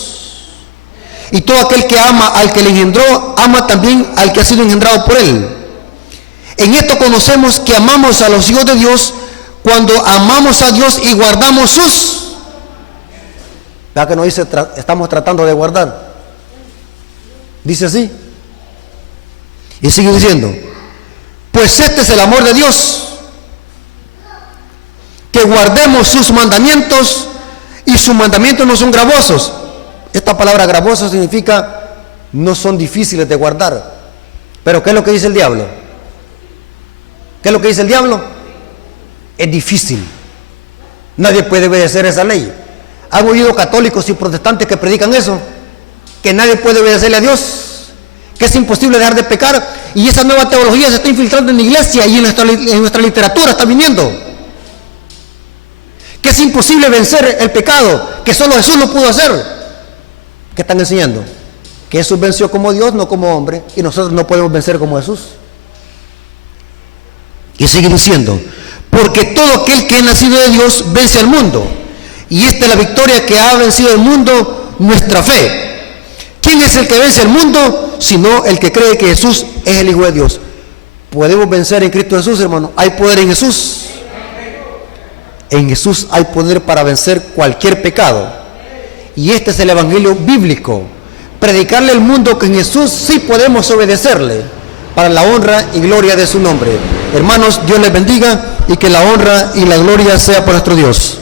Y todo aquel que ama al que le engendró, ama también al que ha sido engendrado por él. En esto conocemos que amamos a los hijos de Dios cuando amamos a Dios y guardamos sus. ¿Verdad que no dice estamos tratando de guardar? Dice así. Y sigue diciendo, pues este es el amor de Dios, que guardemos sus mandamientos, y sus mandamientos no son gravosos. Esta palabra gravoso significa no son difíciles de guardar. Pero ¿qué es lo que dice el diablo? ¿Qué es lo que dice el diablo? Es difícil. Nadie puede obedecer esa ley. ¿Han oído católicos y protestantes que predican eso? Que nadie puede obedecerle a Dios, que es imposible dejar de pecar, y esa nueva teología se está infiltrando en la iglesia y en nuestra literatura está viniendo. Que es imposible vencer el pecado, que solo Jesús lo pudo hacer. ¿Qué están enseñando? Que Jesús venció como Dios, no como hombre, y nosotros no podemos vencer como Jesús. Y sigue diciendo, porque todo aquel que es nacido de Dios vence al mundo, y esta es la victoria que ha vencido el mundo, nuestra fe. ¿Quién es el que vence al mundo? Sino el que cree que Jesús es el Hijo de Dios. ¿Podemos vencer en Cristo Jesús, hermano? ¿Hay poder en Jesús? En Jesús hay poder para vencer cualquier pecado. Y este es el evangelio bíblico. Predicarle al mundo que en Jesús sí podemos obedecerle, para la honra y gloria de su nombre. Hermanos, Dios les bendiga, y que la honra y la gloria sea por nuestro Dios.